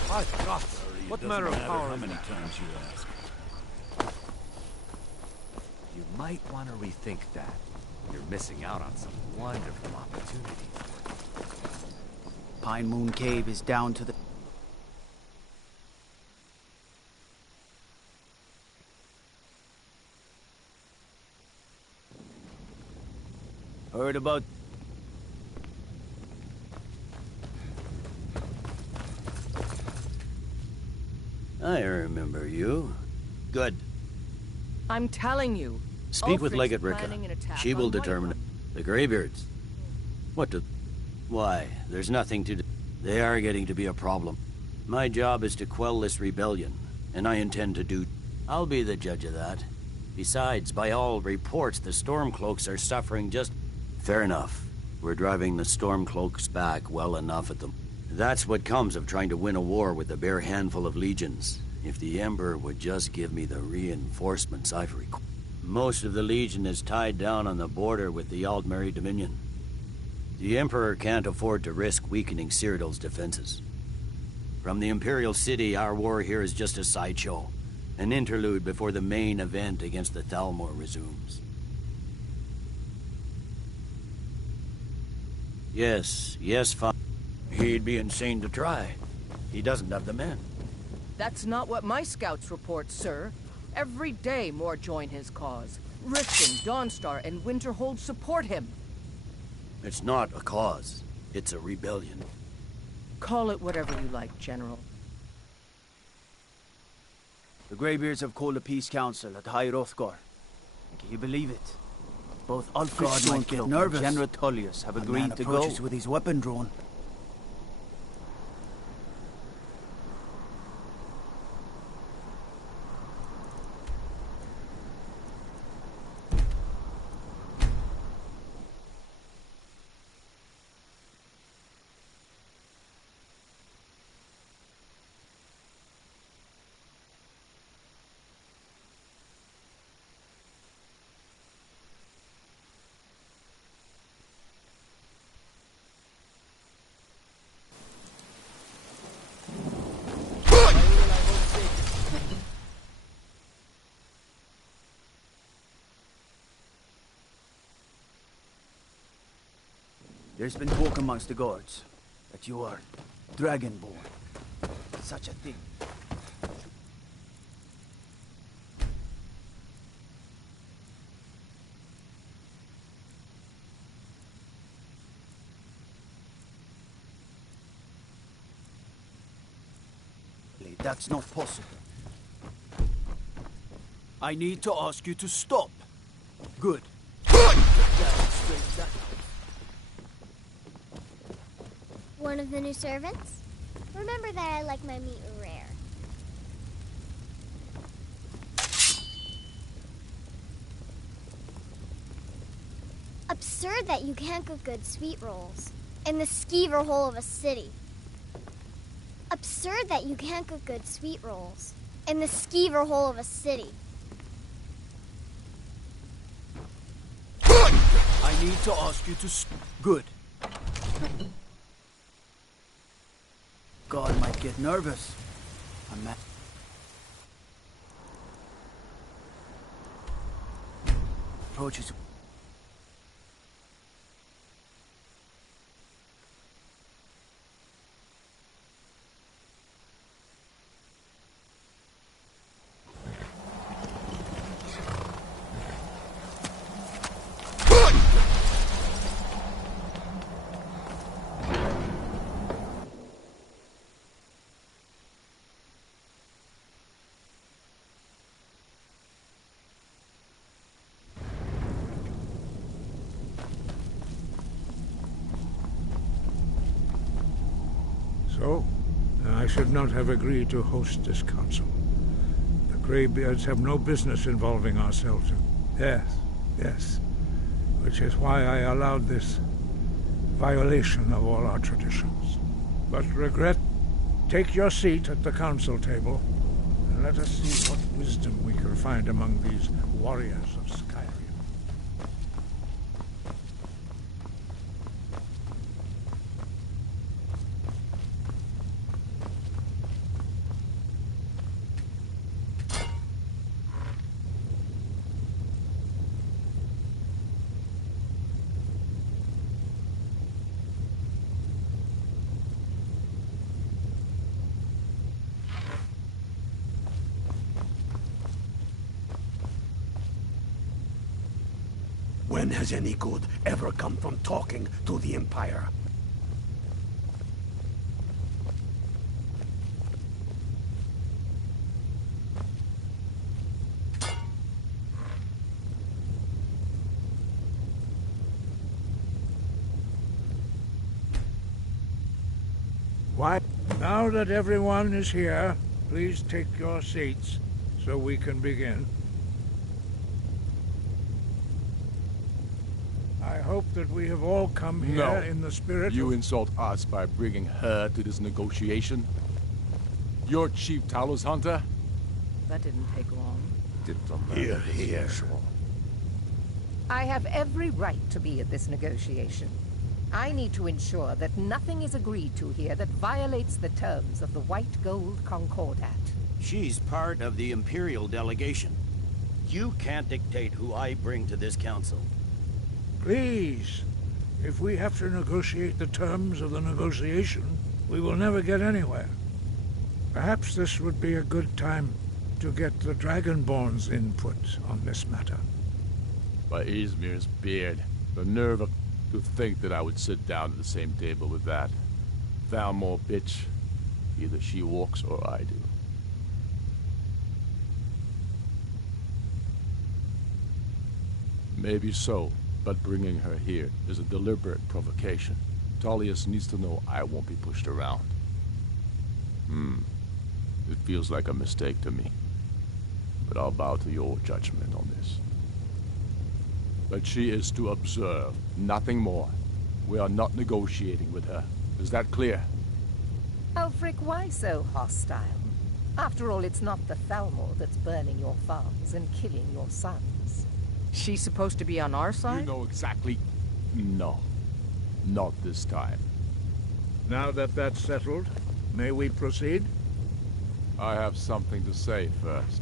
My God, what manner of power is that? times you ask. You might want to rethink that. You're missing out on some wonderful opportunities. Pine Moon Cave is down to the... Heard about... I remember you. Good. I'm telling you. Speak with Ulfric's Legate planning an Ricka. attack She on will White determine... Run. The Greybeards. What do... Why, there's nothing to do. They are getting to be a problem. My job is to quell this rebellion, and I intend to do... I'll be the judge of that. Besides, by all reports, the Stormcloaks are suffering just... Fair enough. We're driving the Stormcloaks back well enough at them. That's what comes of trying to win a war with a bare handful of legions. If the Emperor would just give me the reinforcements I've requested. Most of the Legion is tied down on the border with the Aldmeri Dominion. The Emperor can't afford to risk weakening Cyrodiil's defenses. From the Imperial City, our war here is just a sideshow. An interlude before the main event against the Thalmor resumes. Yes, he'd be insane to try. He doesn't have the men. That's not what my scouts report, sir. Every day more join his cause. Riften, Dawnstar, and Winterhold support him. It's not a cause. It's a rebellion. Call it whatever you like, General. The Greybeards have called a peace council at High Hrothgar. Can you believe it? Both Ulfric Stormcloak and General Tullius have agreed to go. With his weapon drawn. There's been talk amongst the guards that you are Dragonborn. Such a thing. That's not possible. I need to ask you to stop. Good. One of the new servants? Remember that I like my meat rare. Absurd that you can't cook good sweet rolls in the skeever hole of a city. Absurd that you can't cook good sweet rolls in the skeever hole of a city. I need to ask you to Good. God might get nervous. Approaches. So, I should not have agreed to host this council. The Greybeards have no business involving ourselves in... Yes. Which is why I allowed this violation of all our traditions. But regret, take your seat at the council table, and let us see what wisdom we can find among these warriors of Skyrim. When has any good ever come from talking to the Empire? Why? Now that everyone is here, please take your seats so we can begin. I hope that we have all come here in the spirit You insult us by bringing her to this negotiation? You're Chief Talos Hunter? That didn't take long. Here, here. I have every right to be at this negotiation. I need to ensure that nothing is agreed to here that violates the terms of the White Gold Concordat. She's part of the Imperial delegation. You can't dictate who I bring to this council. Please. If we have to negotiate the terms of the negotiation, we will never get anywhere. Perhaps this would be a good time to get the Dragonborn's input on this matter. By Izmir's beard, the nerve of to think that I would sit down at the same table with that. Thalmor bitch. Either she walks or I do. Maybe so, but bringing her here is a deliberate provocation. Tullius needs to know I won't be pushed around. It feels like a mistake to me. But I'll bow to your judgment on this. But she is to observe, nothing more. We are not negotiating with her. Is that clear? Ulfric, why so hostile? After all, it's not the Thalmor that's burning your farms and killing your sons. She's supposed to be on our side? You know exactly... No. Not this time. Now that that's settled, may we proceed? I have something to say first.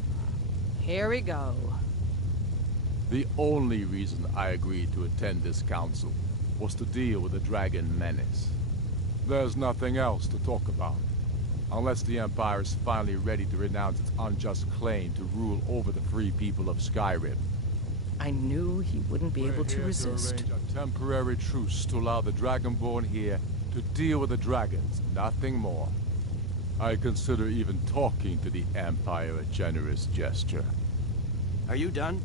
Here we go. The only reason I agreed to attend this council was to deal with the dragon menace. There's nothing else to talk about, unless the Empire is finally ready to renounce its unjust claim to rule over the free people of Skyrim. I knew he wouldn't be able to resist. To arrange a temporary truce to allow the Dragonborn here to deal with the dragons, nothing more. I consider even talking to the Empire a generous gesture. Are you done?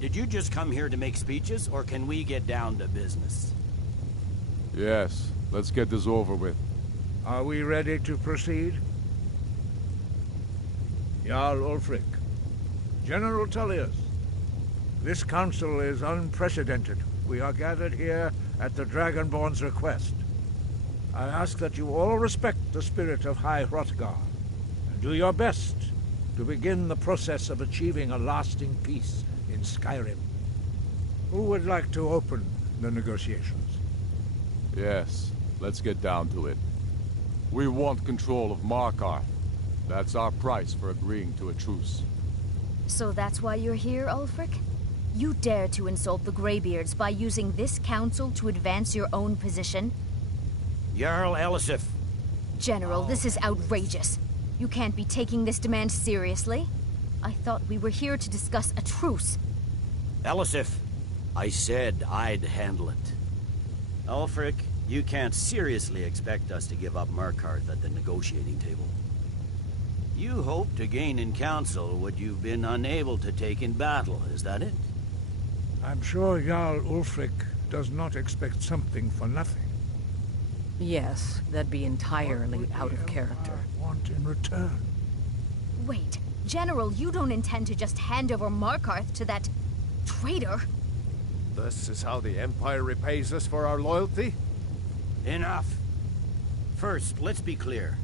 Did you just come here to make speeches, or can we get down to business? Yes, let's get this over with. Are we ready to proceed? Jarl Ulfric, General Tullius, this council is unprecedented. We are gathered here at the Dragonborn's request. I ask that you all respect the spirit of High Hrothgar, and do your best to begin the process of achieving a lasting peace in Skyrim. Who would like to open the negotiations? Yes, let's get down to it. We want control of Markarth. That's our price for agreeing to a truce. So that's why you're here, Ulfric? You dare to insult the Greybeards by using this council to advance your own position? Jarl Elisif. General, this is outrageous. You can't be taking this demand seriously. I thought we were here to discuss a truce. Elisif, I said I'd handle it. Ulfric, you can't seriously expect us to give up Markarth at the negotiating table. You hoped to gain in council what you've been unable to take in battle, is that it? I'm sure Jarl Ulfric does not expect something for nothing. Yes, that'd be entirely out of character. Want in return? Wait, General, you don't intend to just hand over Markarth to that traitor? This is how the Empire repays us for our loyalty? Enough. First, let's be clear.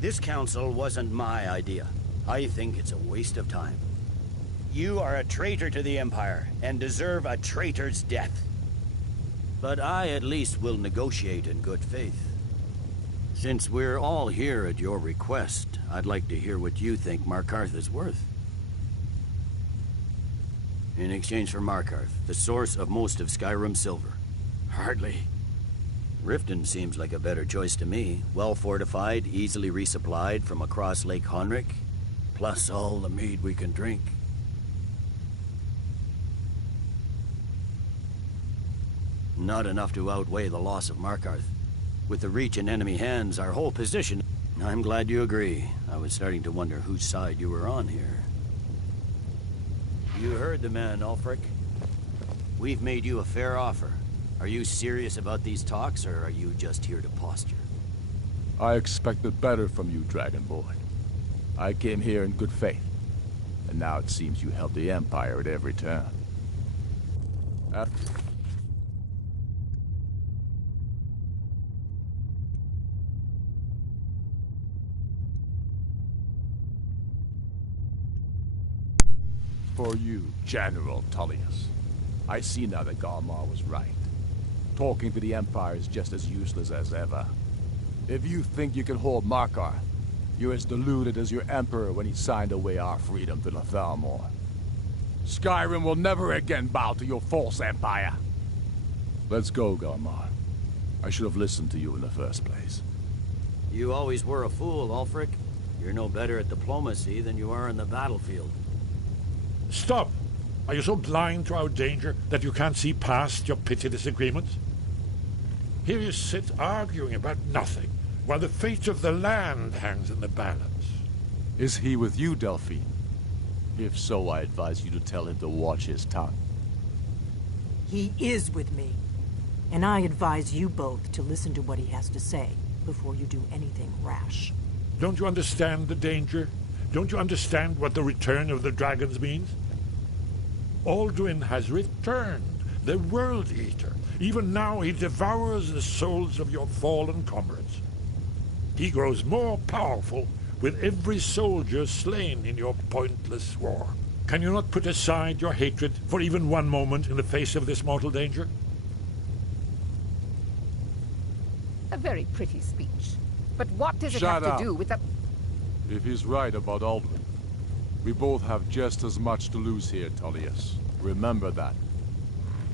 This council wasn't my idea. I think it's a waste of time. You are a traitor to the Empire, and deserve a traitor's death. But I at least will negotiate in good faith. Since we're all here at your request, I'd like to hear what you think Markarth is worth. In exchange for Markarth, the source of most of Skyrim's silver. Hardly. Riften seems like a better choice to me. Well fortified, easily resupplied from across Lake Honric, plus all the mead we can drink. Not enough to outweigh the loss of Markarth. With the Reach in enemy hands, our whole position... I'm glad you agree. I was starting to wonder whose side you were on here. You heard the man, Ulfric. We've made you a fair offer. Are you serious about these talks, or are you just here to posture? I expected better from you, Dragonborn. I came here in good faith. And now it seems you help the Empire at every turn. For you, General Tullius. I see now that Galmar was right. Talking to the Empire is just as useless as ever. If you think you can hold Markarth, you're as deluded as your Emperor when he signed away our freedom to the Thalmor. Skyrim will never again bow to your false empire. Let's go, Galmar. I should have listened to you in the first place. You always were a fool, Ulfric. You're no better at diplomacy than you are in the battlefield. Stop! Are you so blind to our danger that you can't see past your petty disagreements? Here you sit arguing about nothing, while the fate of the land hangs in the balance. Is he with you, Delphine? If so, I advise you to tell him to watch his tongue. He is with me. And I advise you both to listen to what he has to say before you do anything rash. Don't you understand the danger? Don't you understand what the return of the dragons means? Alduin has returned, the World Eater. Even now he devours the souls of your fallen comrades. He grows more powerful with every soldier slain in your pointless war. Can you not put aside your hatred for even one moment in the face of this mortal danger? A very pretty speech. But what does it Shut have up. to do with the... If he's right about Alduin, we both have just as much to lose here, Tullius. Remember that.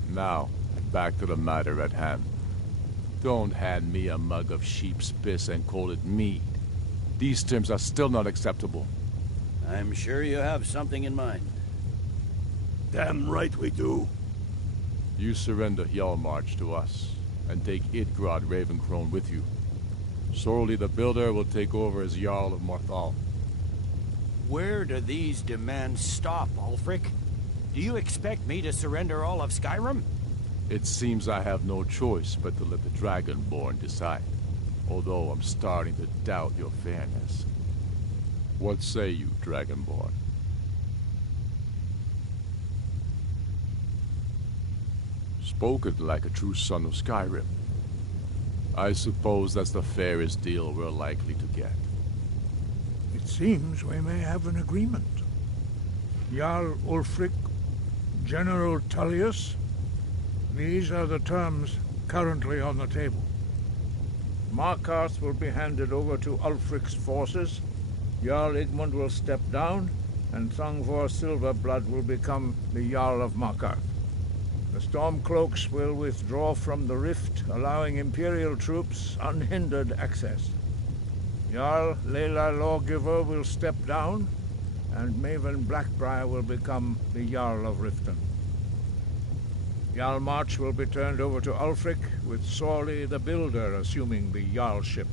Now, back to the matter at hand. Don't hand me a mug of sheep's piss and call it mead. These terms are still not acceptable. I'm sure you have something in mind. Damn right we do. You surrender Hjalmarch to us, and take Idgrod Ravencrone with you. Sorli the Builder will take over as Jarl of Morthal. Where do these demands stop, Ulfric? Do you expect me to surrender all of Skyrim? It seems I have no choice but to let the Dragonborn decide, although I'm starting to doubt your fairness. What say you, Dragonborn? Spoken like a true son of Skyrim. I suppose that's the fairest deal we're likely to get. It seems we may have an agreement. Jarl Ulfric, General Tullius, these are the terms currently on the table. Markarth will be handed over to Ulfric's forces, Jarl Igmund will step down, and Thongvor Silverblood will become the Jarl of Markarth. The Stormcloaks will withdraw from the Rift, allowing Imperial troops unhindered access. Jarl Leila Lawgiver will step down, and Maven Blackbriar will become the Jarl of Riften. Hjalmarch will be turned over to Ulfric, with Sorli the Builder assuming the Jarlship.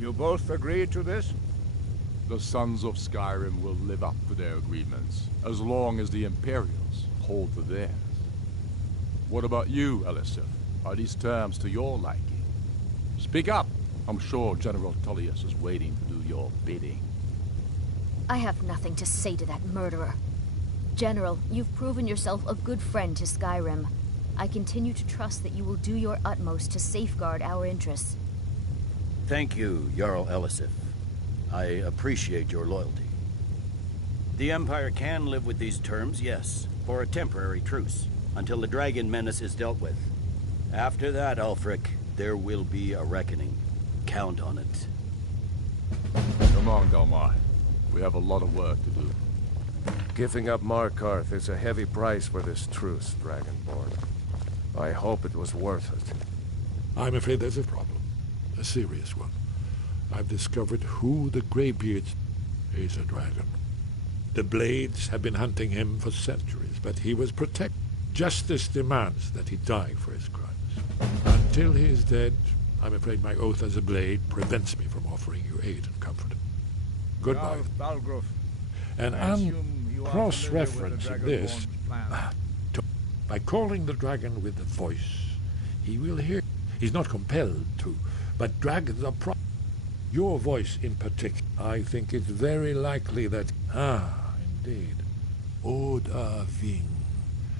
You both agree to this? The Sons of Skyrim will live up to their agreements, as long as the Imperials hold to theirs. What about you, Elisif? Are these terms to your liking? Speak up! I'm sure General Tullius is waiting to do your bidding. I have nothing to say to that murderer. General, you've proven yourself a good friend to Skyrim. I continue to trust that you will do your utmost to safeguard our interests. Thank you, Jarl Elisif. I appreciate your loyalty. The Empire can live with these terms, yes, for a temporary truce, until the dragon menace is dealt with. After that, Ulfric, there will be a reckoning. Count on it. Come on, Galmar. We have a lot of work to do. Giving up Markarth is a heavy price for this truce, Dragonborn. I hope it was worth it. I'm afraid there's a problem. A serious one. I've discovered who the Greybeards is. A dragon. The Blades have been hunting him for centuries, but he was protected. Justice demands that he die for his crimes. Until he is dead, I'm afraid my oath as a Blade prevents me from offering you aid and comfort. Goodbye. Balgruf. And I'm cross-referencing this. By calling the dragon with the voice, he will hear. He's not compelled to, but dragons are your voice in particular. I think it's very likely that... indeed. Oda Ving.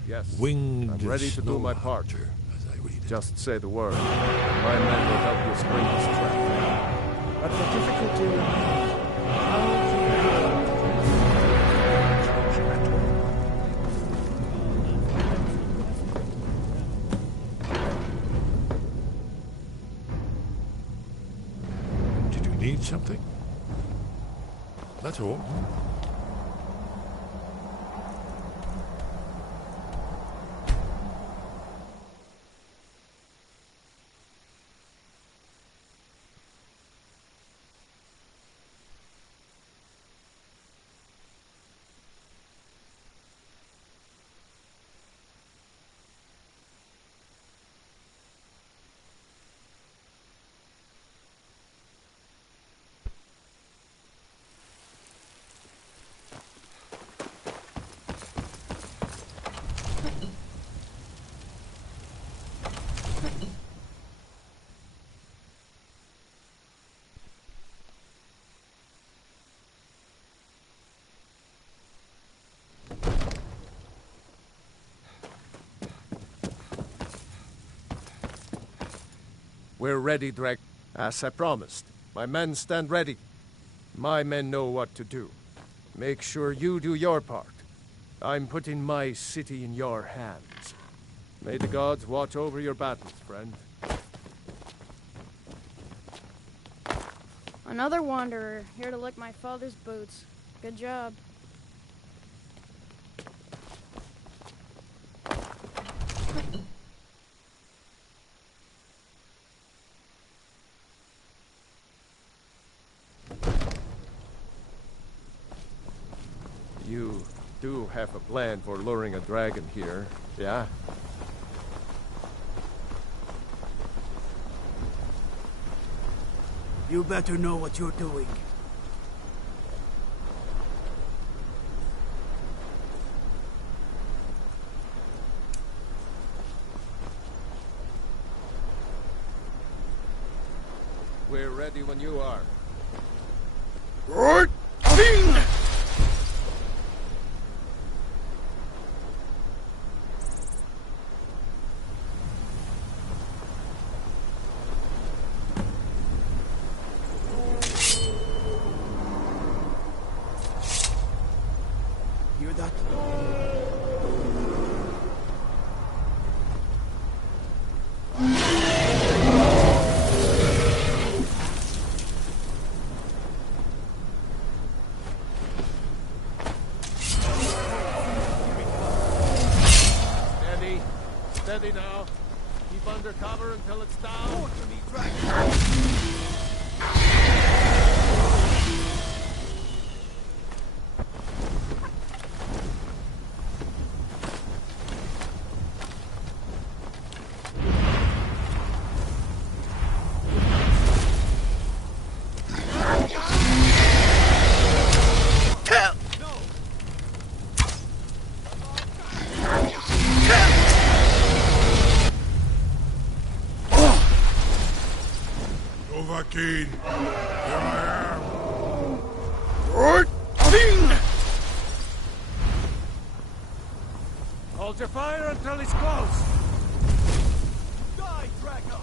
Yes, Winged I'm ready to do my part. As I read it. Just say the word. My men will help you spring this trap. But the difficulty remains. How to Need something? That's all. We're ready, Drag. As I promised. My men stand ready. My men know what to do. Make sure you do your part. I'm putting my city in your hands. May the gods watch over your battles, friend. Another wanderer, here to lick my father's boots. Good job. You do have a plan for luring a dragon here, yeah? You better know what you're doing. We're ready when you are. Right! Ding! Hear that? Steady. Steady now. Keep under cover until it's down. Dovahkiin, here I am. Right! Ding! Hold your fire until he's close. Die, Dragon!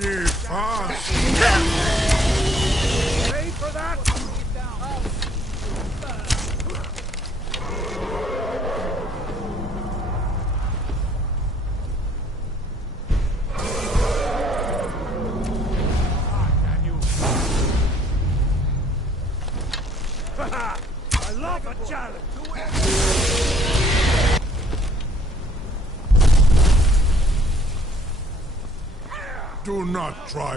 Need fast! Ready for that? I love a challenge. Do not try.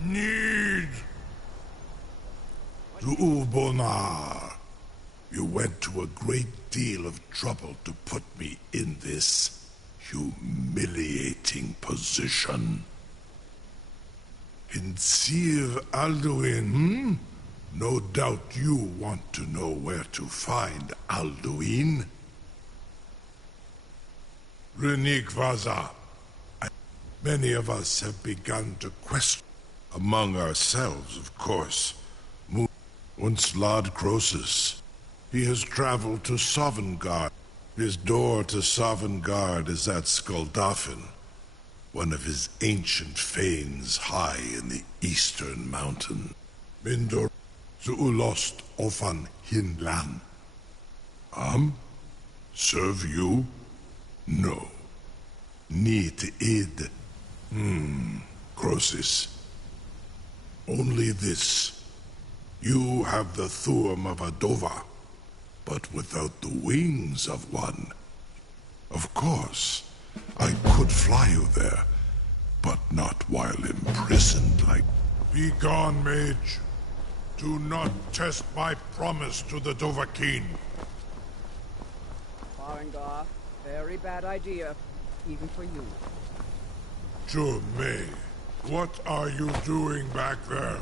Need Zu'ulbonar, you went to a great deal of trouble to put me in this humiliating position. In Sir Alduin, No doubt you want to know where to find Alduin. Renikvaza, many of us have begun to question, among ourselves, of course. Unslad Croesus. He has traveled to Sovngarde. His door to Sovngarde is at Skuldafn, one of his ancient fanes high in the eastern mountain. Mindor Zuulost Ofan Hinlan. Serve you? No. Need id. Croesus. Only this. You have the Thuum of a Dova, but without the wings of one. Of course, I could fly you there, but not while imprisoned like... Be gone, mage. Do not test my promise to the Dovahkiin. Farengar, very bad idea, even for you. May, what are you doing back there?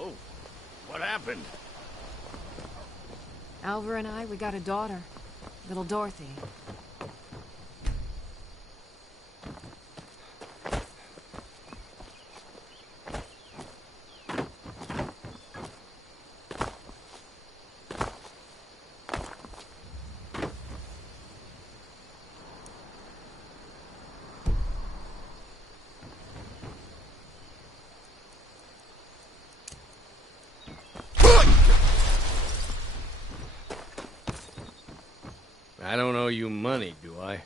Oh, what happened? Alvar and I, we got a daughter. Little Dorothy. I don't owe you money, do I?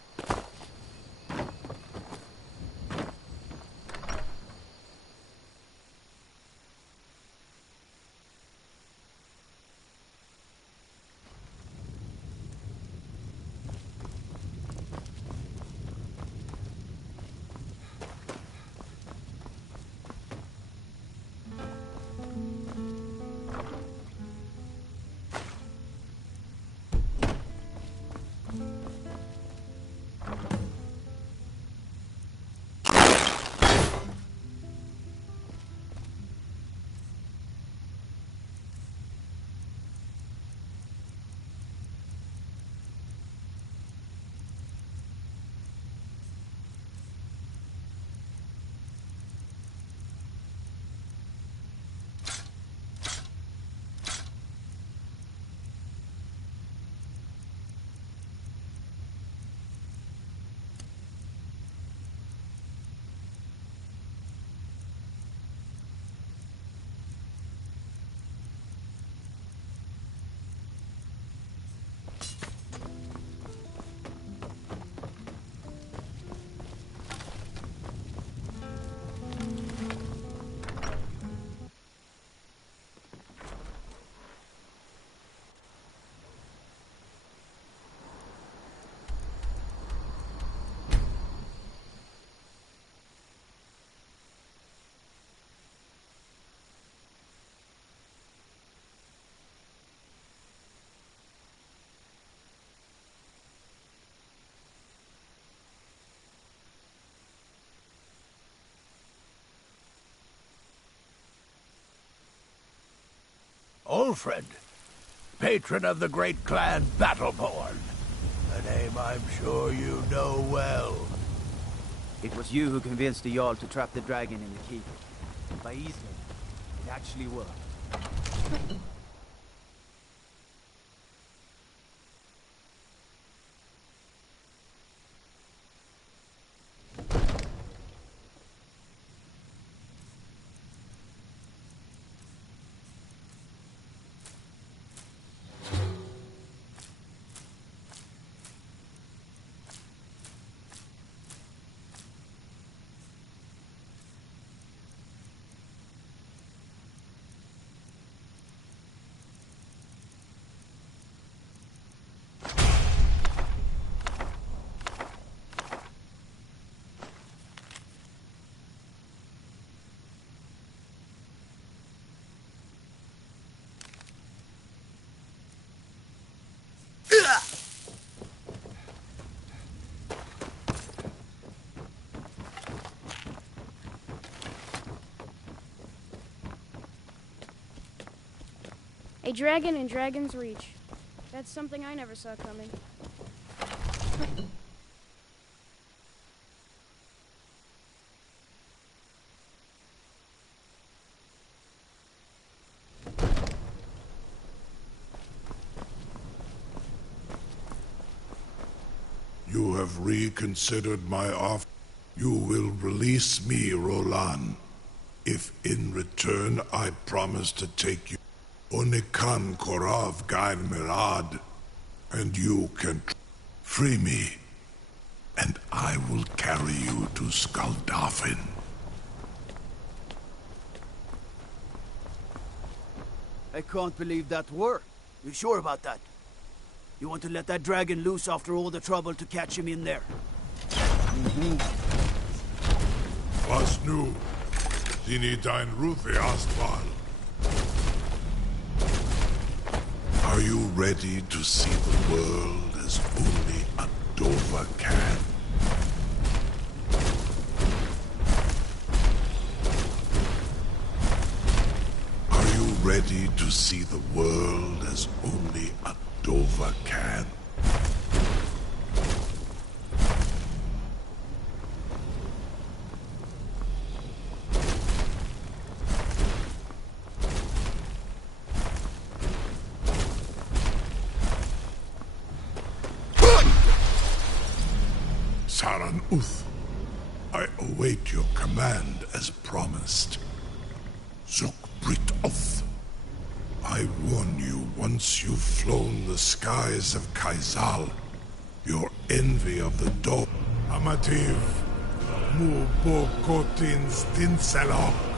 Ulfred, patron of the great clan Battleborn. A name I'm sure you know well. It was you who convinced the Jarl to trap the dragon in the keep. By Island, it actually worked. A dragon in Dragon's Reach. That's something I never saw coming. You have reconsidered my offer. You will release me, Roland, if in return I promise to take you Onikan Korav Gair Mirad, and you can free me, and I will carry you to Skaldafin. I can't believe that worked. You sure about that? You want to let that dragon loose after all the trouble to catch him in there? Was nu, Dini dein Rufe Astval. Are you ready to see the world as only a Dova can? Are you ready to see the world as only a Dova can? Saran Uth, I await your command as promised. Zuk Brit Oth, I warn you, once you've flown the skies of Kaizal, your envy of the dog. Amativ, Mu Bo Kotin Stinselok.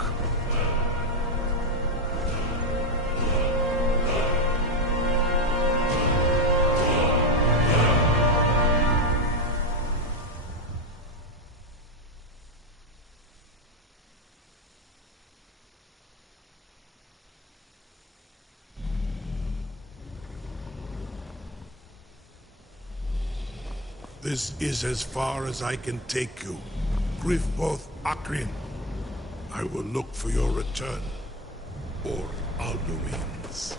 This is as far as I can take you. Grifboth Akrin. I will look for your return. Or Alduin's.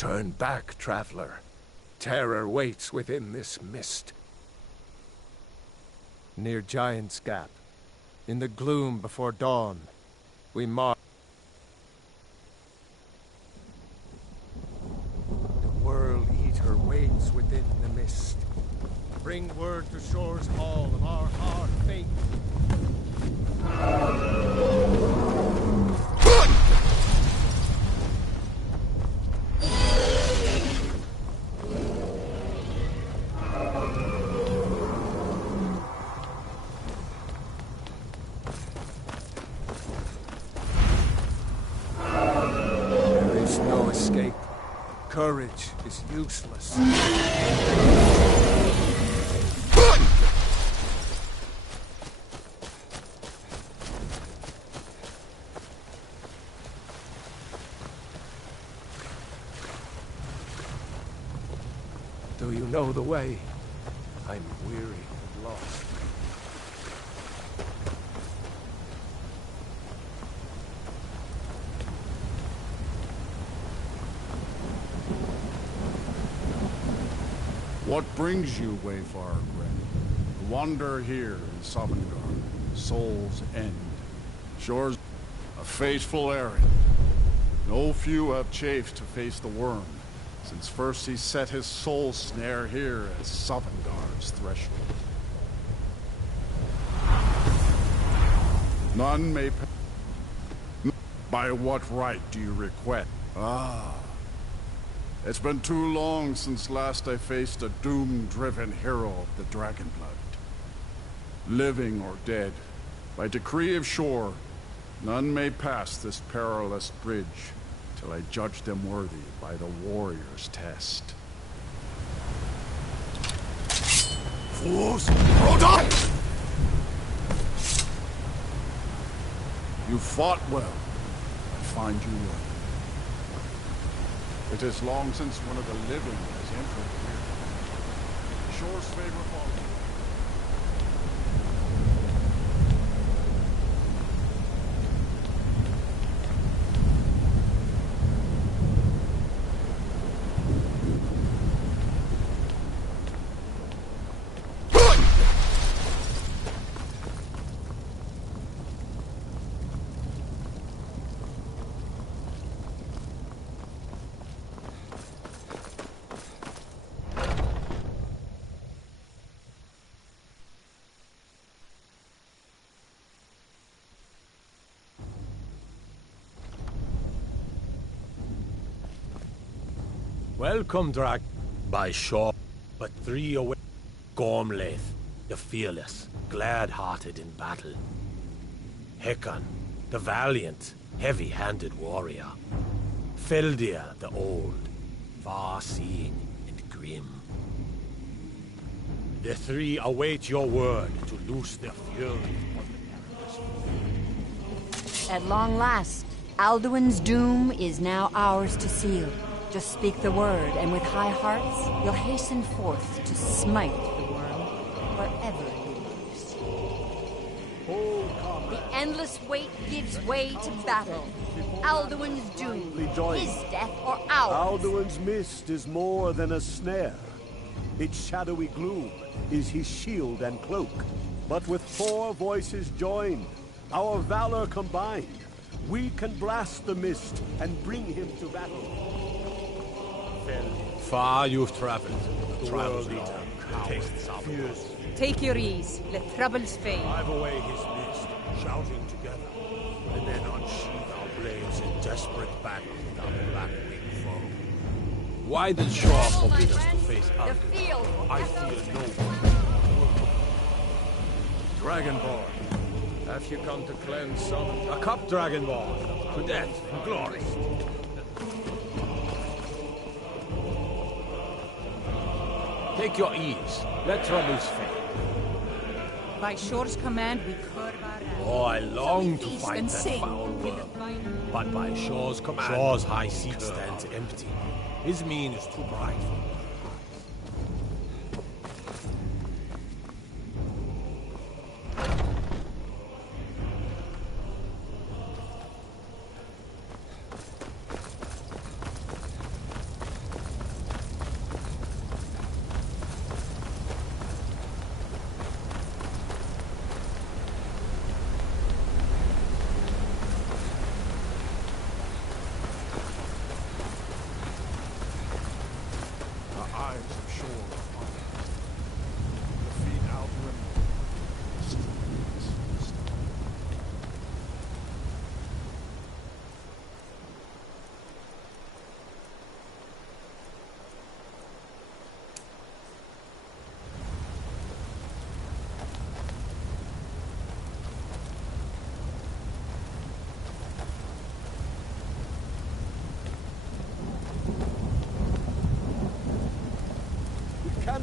Turn back, traveler. Terror waits within this mist. Near Giant's Gap, in the gloom before dawn, we march. The World Eater waits within the mist. Bring word to Shore's Hall of our hard fate. There is no escape. Courage is useless. Do you know the way? I'm weary and lost. What brings you, Wayfarer Gren? To wander here in Sovngarde, Soul's End. Shore's a fateful errand. No few have chafed to face the worm, since first he set his soul snare here at Sovngarde's threshold. None may... By what right do you request? Ah. It's been too long since last I faced a doom-driven hero of the Dragonblood. Living or dead, by decree of Shore, none may pass this perilous bridge till I judge them worthy by the warrior's test. Fools! Rodon! You fought well. I find you worthy. It is long since one of the living has entered here. Shore's favor follows. Welcome, Drag. By Shore, but 3 away. Gormlaith, the fearless, glad-hearted in battle. Hekon, the valiant, heavy-handed warrior. Feldir, the old, far-seeing and grim. The 3 await your word to loose their fury. At long last, Alduin's doom is now ours to seal. Just speak the word, and with high hearts, you'll hasten forth to smite the worm, wherever he lives. The endless wait gives way to battle. Alduin's doom, his death or ours. Alduin's mist is more than a snare. Its shadowy gloom is his shield and cloak. But with 4 voices joined, our valor combined, we can blast the mist and bring him to battle. Far you've traveled. The world eater tastes fierce. Take your ease. Let troubles fade. Drive away his mist, shouting together, and then unsheath our blades in desperate battle with our black-winged foe. Why did Shore forbid us to face Alduin? I fear no one. Dragonborn, have you come to cleanse some? A cup, Dragonborn, to death and glory. Take your ease. Let troubles fade. By Shore's command, we curb our hands. Oh, I long to feast fight and that sing foul with worm. But by Shore's command, Shore's high seat stands empty. His mien is too bright for me.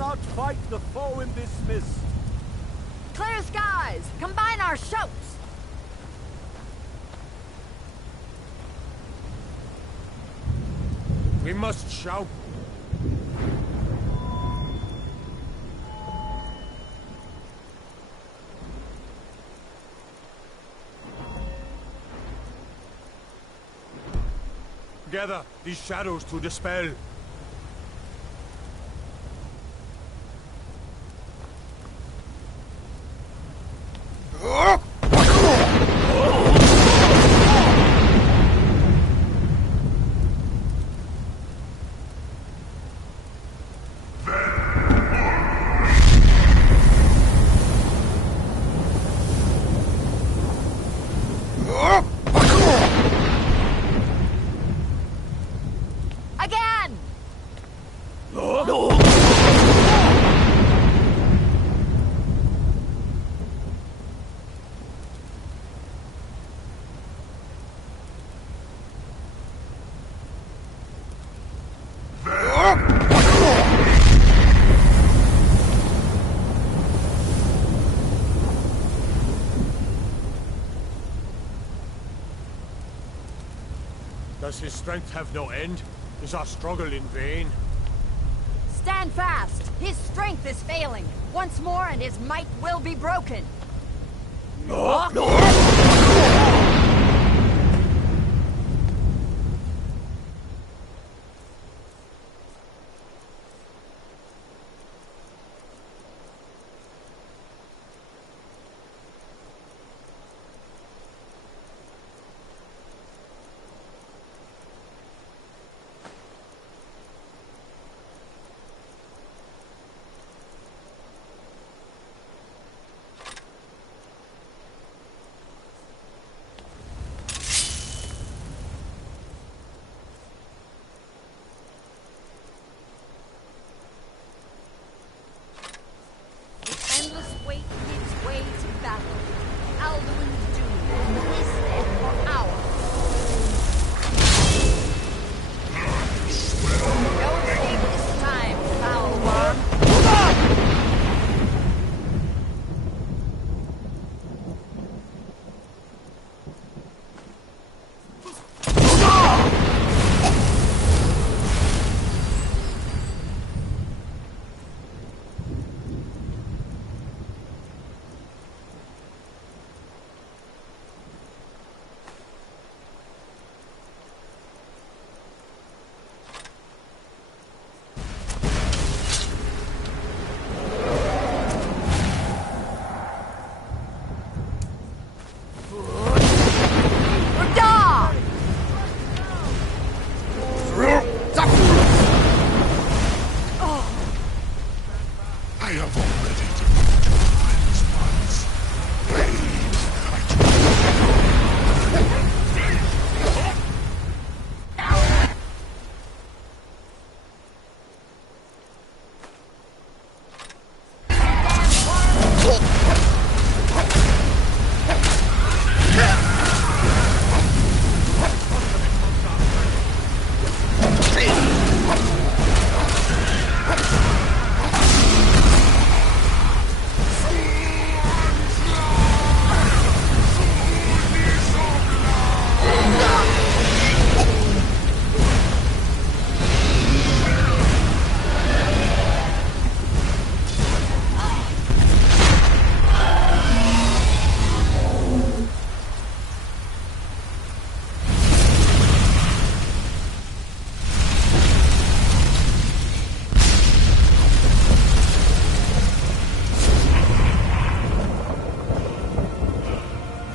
outfight the foe in this mist. Clear skies! Combine our shouts! We must shout. Together, these shadows to dispel. Again! Does his strength have no end? Is our struggle in vain? Stand fast! His strength is failing. Once more and his might will be broken. Endless weight gives way to battle. Alduin's doom is set for ours. No escape this time, foul worm. I have already defeated his once.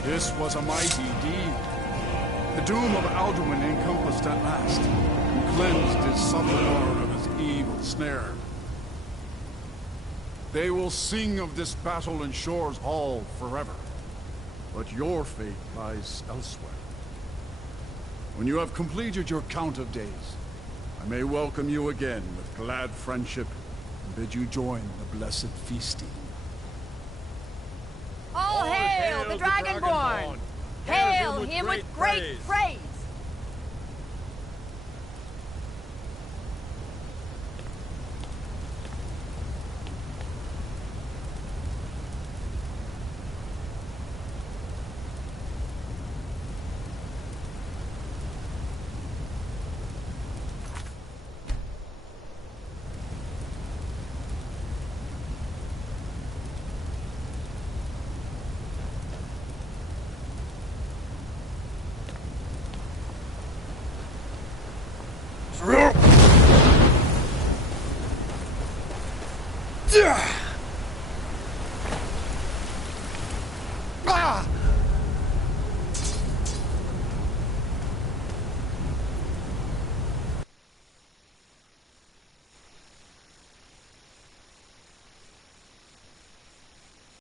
This was a mighty deed. The doom of Alduin encompassed at last, and cleansed his southern lord of his evil snare. They will sing of this battle in Shore's Hall forever, but your fate lies elsewhere. When you have completed your count of days, I may welcome you again with glad friendship and bid you join the blessed feasting. All hail the Dragonborn! Hail him with great praise! Ugh!